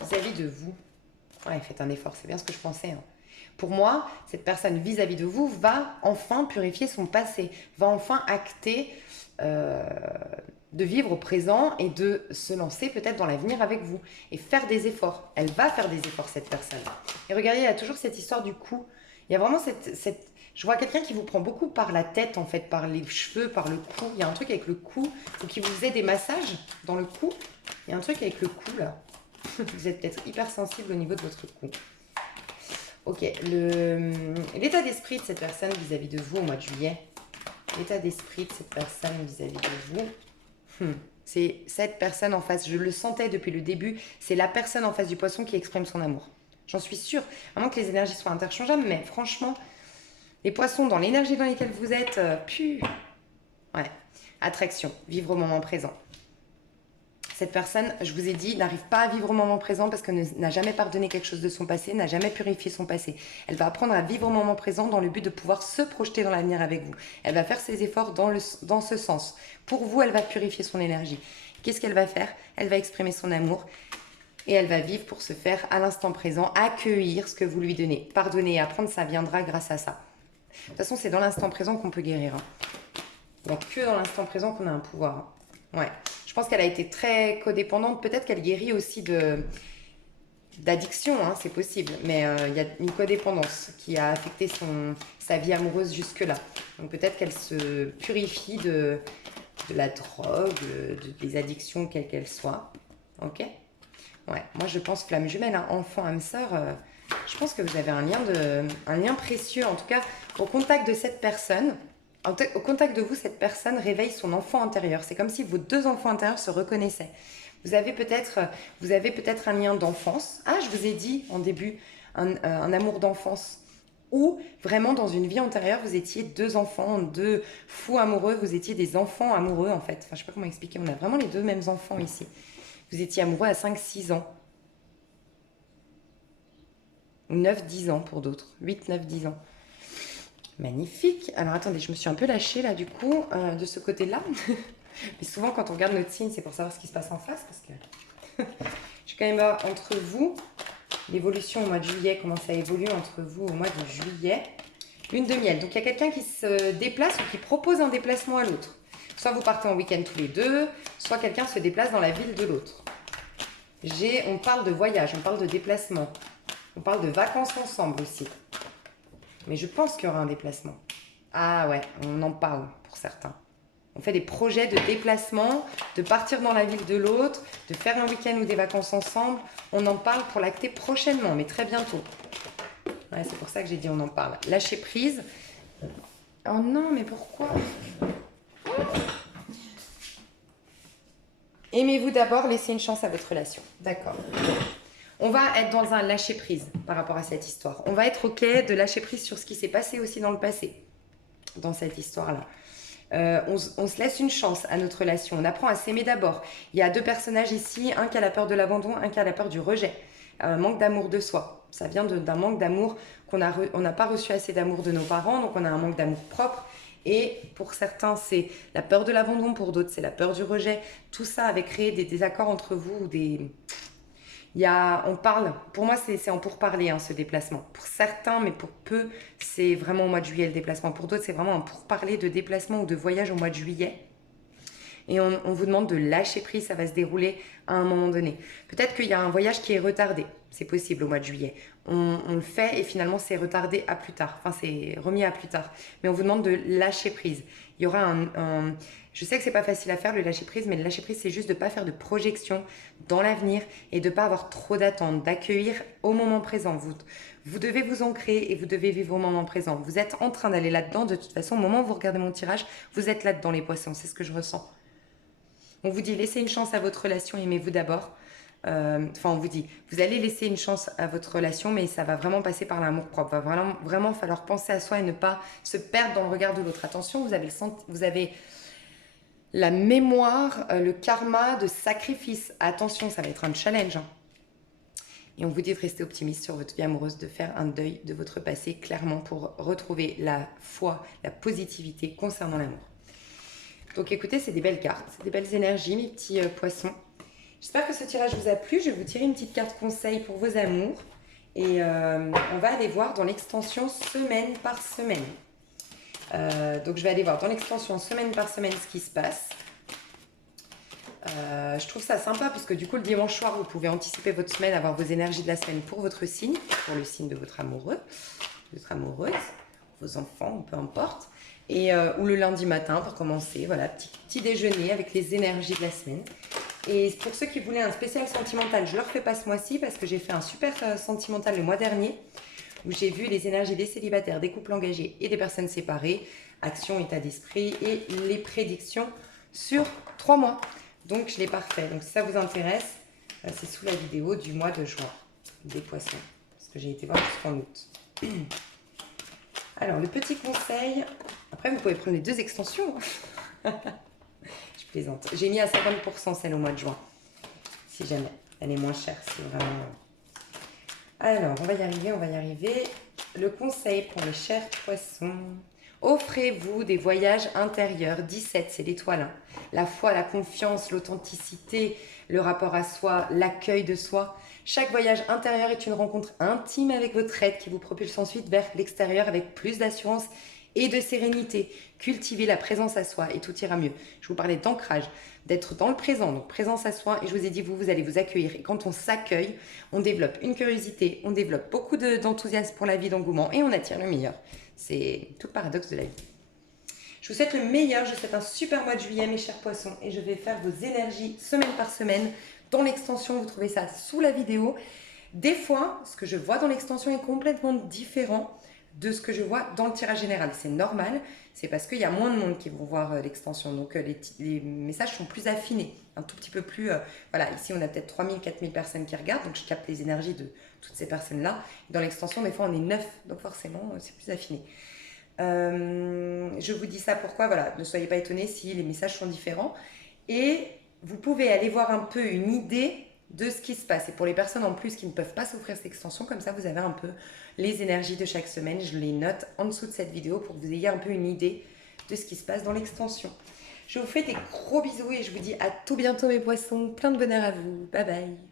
Vis-à-vis de vous. Ouais, faites un effort, c'est bien ce que je pensais. Hein. Pour moi, cette personne vis-à-vis de vous va enfin purifier son passé, va enfin acter de vivre au présent et de se lancer peut-être dans l'avenir avec vous et faire des efforts. Elle va faire des efforts, cette personne. Et regardez, il y a toujours cette histoire du cou. Il y a vraiment je vois quelqu'un qui vous prend beaucoup par la tête, en fait, par les cheveux, par le cou. Il y a un truc avec le cou, ou qui vous faisait des massages dans le cou. Il y a un truc avec le cou, là. Vous êtes peut-être hyper sensible au niveau de votre cou. Ok, l'état d'esprit de cette personne vis-à-vis de vous au mois de juillet. L'état d'esprit de cette personne vis-à-vis de vous. C'est cette personne en face, je le sentais depuis le début, c'est la personne en face du poisson qui exprime son amour. J'en suis sûre. À moins que les énergies soient interchangeables, mais franchement, les poissons, dans l'énergie dans laquelle vous êtes, ouais. Attraction, vivre au moment présent. Cette personne, je vous ai dit, n'arrive pas à vivre au moment présent parce qu'elle n'a jamais pardonné quelque chose de son passé, n'a jamais purifié son passé. Elle va apprendre à vivre au moment présent dans le but de pouvoir se projeter dans l'avenir avec vous. Elle va faire ses efforts dans ce sens. Pour vous, elle va purifier son énergie. Qu'est-ce qu'elle va faire? Elle va exprimer son amour et elle va vivre pour se faire à l'instant présent, accueillir ce que vous lui donnez. Pardonner et apprendre, ça viendra grâce à ça. De toute façon, c'est dans l'instant présent qu'on peut guérir. Il n'y a que dans l'instant présent qu'on a un pouvoir. Ouais. Je pense qu'elle a été très codépendante. Peut-être qu'elle guérit aussi d'addiction, hein, c'est possible. Mais il y a une codépendance qui a affecté sa vie amoureuse jusque-là. Donc peut-être qu'elle se purifie de la drogue, des addictions, quelles qu'elles soient. Ok? Ouais. Moi, je pense flamme jumelle, hein, enfant, âme sœur. Je pense que vous avez un lien précieux. En tout cas, au contact de cette personne. Au contact de vous, cette personne réveille son enfant intérieur. C'est comme si vos deux enfants intérieurs se reconnaissaient. Vous avez peut-être un lien d'enfance. Ah, je vous ai dit en début, un amour d'enfance. Ou vraiment dans une vie antérieure, vous étiez deux enfants, deux fous amoureux. Vous étiez des enfants amoureux en fait. Enfin, je ne sais pas comment expliquer. On a vraiment les deux mêmes enfants ici. Vous étiez amoureux à 5-6 ans. Ou 9-10 ans pour d'autres. 8-9-10 ans. Magnifique. Alors attendez, je me suis un peu lâchée là du coup de ce côté-là. Mais souvent quand on regarde notre signe, c'est pour savoir ce qui se passe en face parce que je suis quand même entre vous. L'évolution au mois de juillet, comment ça évolue entre vous au mois de juillet. Lune de miel. Donc il y a quelqu'un qui se déplace ou qui propose un déplacement à l'autre. Soit vous partez en week-end tous les deux, soit quelqu'un se déplace dans la ville de l'autre. On parle de voyage, on parle de déplacement. On parle de vacances ensemble aussi. Mais je pense qu'il y aura un déplacement. Ah ouais, on en parle pour certains. On fait des projets de déplacement, de partir dans la ville de l'autre, de faire un week-end ou des vacances ensemble. On en parle pour l'acter prochainement, mais très bientôt. Ouais, c'est pour ça que j'ai dit on en parle. Lâcher prise. Oh non, mais pourquoi? Aimez-vous d'abord, laissez une chance à votre relation. D'accord. On va être dans un lâcher-prise par rapport à cette histoire. On va être OK de lâcher prise sur ce qui s'est passé aussi dans le passé, dans cette histoire-là. On se laisse une chance à notre relation. On apprend à s'aimer d'abord. Il y a deux personnages ici, un qui a la peur de l'abandon, un qui a la peur du rejet. Manque d'amour de soi. Ça vient d'un manque d'amour on n'a pas reçu assez d'amour de nos parents, donc on a un manque d'amour propre. Et pour certains, c'est la peur de l'abandon, pour d'autres, c'est la peur du rejet. Tout ça avait créé des désaccords entre vous, on parle, pour moi c'est en pourparler hein, ce déplacement. Pour certains, mais pour peu, c'est vraiment au mois de juillet le déplacement. Pour d'autres, c'est vraiment un pourparler de déplacement ou de voyage au mois de juillet. Et on vous demande de lâcher prise, ça va se dérouler à un moment donné. Peut-être qu'il y a un voyage qui est retardé, c'est possible au mois de juillet. On le fait et finalement c'est retardé à plus tard, enfin c'est remis à plus tard. Mais on vous demande de lâcher prise. Il y aura je sais que c'est pas facile à faire le lâcher prise, mais le lâcher prise c'est juste de ne pas faire de projection dans l'avenir et de ne pas avoir trop d'attentes, d'accueillir au moment présent. Vous devez vous ancrer et vous devez vivre au moment présent. Vous êtes en train d'aller là-dedans, de toute façon au moment où vous regardez mon tirage, vous êtes là-dedans les poissons, c'est ce que je ressens. On vous dit laissez une chance à votre relation, aimez-vous d'abord. On vous dit, vous allez laisser une chance à votre relation, mais ça va vraiment passer par l'amour propre. Il va vraiment falloir penser à soi et ne pas se perdre dans le regard de l'autre. Attention, vous avez la mémoire, le karma de sacrifice. Attention, ça va être un challenge. Hein. Et on vous dit de rester optimiste sur votre vie amoureuse, de faire un deuil de votre passé, clairement, pour retrouver la foi, la positivité concernant l'amour. Donc écoutez, c'est des belles cartes, c'est des belles énergies, mes petits poissons. J'espère que ce tirage vous a plu. Je vais vous tirer une petite carte conseil pour vos amours. Et on va aller voir dans l'extension semaine par semaine. Donc je vais aller voir dans l'extension semaine par semaine ce qui se passe. Je trouve ça sympa parce que du coup le dimanche soir vous pouvez anticiper votre semaine, avoir vos énergies de la semaine pour votre signe, pour le signe de votre amoureux, votre amoureuse, vos enfants, peu importe. Et, ou le lundi matin pour commencer, voilà, petit déjeuner avec les énergies de la semaine. Et pour ceux qui voulaient un spécial sentimental, je ne le refais pas ce mois-ci parce que j'ai fait un super sentimental le mois dernier où j'ai vu les énergies des célibataires, des couples engagés et des personnes séparées, action, état d'esprit et les prédictions sur 3 mois. Donc je l'ai pas refait. Donc si ça vous intéresse, c'est sous la vidéo du mois de juin des poissons. Parce que j'ai été voir jusqu'en août. Alors le petit conseil, après vous pouvez prendre les 2 extensions. Je plaisante. J'ai mis à 50% celle au mois de juin. Si jamais. Elle est moins chère. C'est vraiment... Alors, on va y arriver, on va y arriver. Le conseil pour les chers poissons. Offrez-vous des voyages intérieurs. 17, c'est l'étoile. La foi, la confiance, l'authenticité, le rapport à soi, l'accueil de soi. Chaque voyage intérieur est une rencontre intime avec votre être qui vous propulse ensuite vers l'extérieur avec plus d'assurance et de sérénité. Cultivez la présence à soi et tout ira mieux. Je vous parlais d'ancrage, d'être dans le présent, donc présence à soi. Et je vous ai dit, vous allez vous accueillir. Et quand on s'accueille, on développe une curiosité, on développe beaucoup d'enthousiasme pour la vie, d'engouement et on attire le meilleur. C'est tout le paradoxe de la vie. Je vous souhaite le meilleur. Je vous souhaite un super mois de juillet, mes chers poissons. Et je vais faire vos énergies semaine par semaine. Dans l'extension, vous trouvez ça sous la vidéo. Des fois, ce que je vois dans l'extension est complètement différent de ce que je vois dans le tirage général. C'est normal, c'est parce qu'il y a moins de monde qui vont voir l'extension. Donc les messages sont plus affinés, un tout petit peu plus... voilà, ici on a peut-être 3000, 4000 personnes qui regardent, donc je capte les énergies de toutes ces personnes-là. Dans l'extension, des fois on est 9, donc forcément c'est plus affiné. Je vous dis ça pourquoi, voilà, ne soyez pas étonnés si les messages sont différents. Et vous pouvez aller voir un peu une idée de ce qui se passe. Et pour les personnes en plus qui ne peuvent pas s'offrir cette extension, comme ça vous avez un peu les énergies de chaque semaine. Je les note en dessous de cette vidéo pour que vous ayez un peu une idée de ce qui se passe dans l'extension. Je vous fais des gros bisous et je vous dis à tout bientôt mes poissons. Plein de bonheur à vous. Bye bye.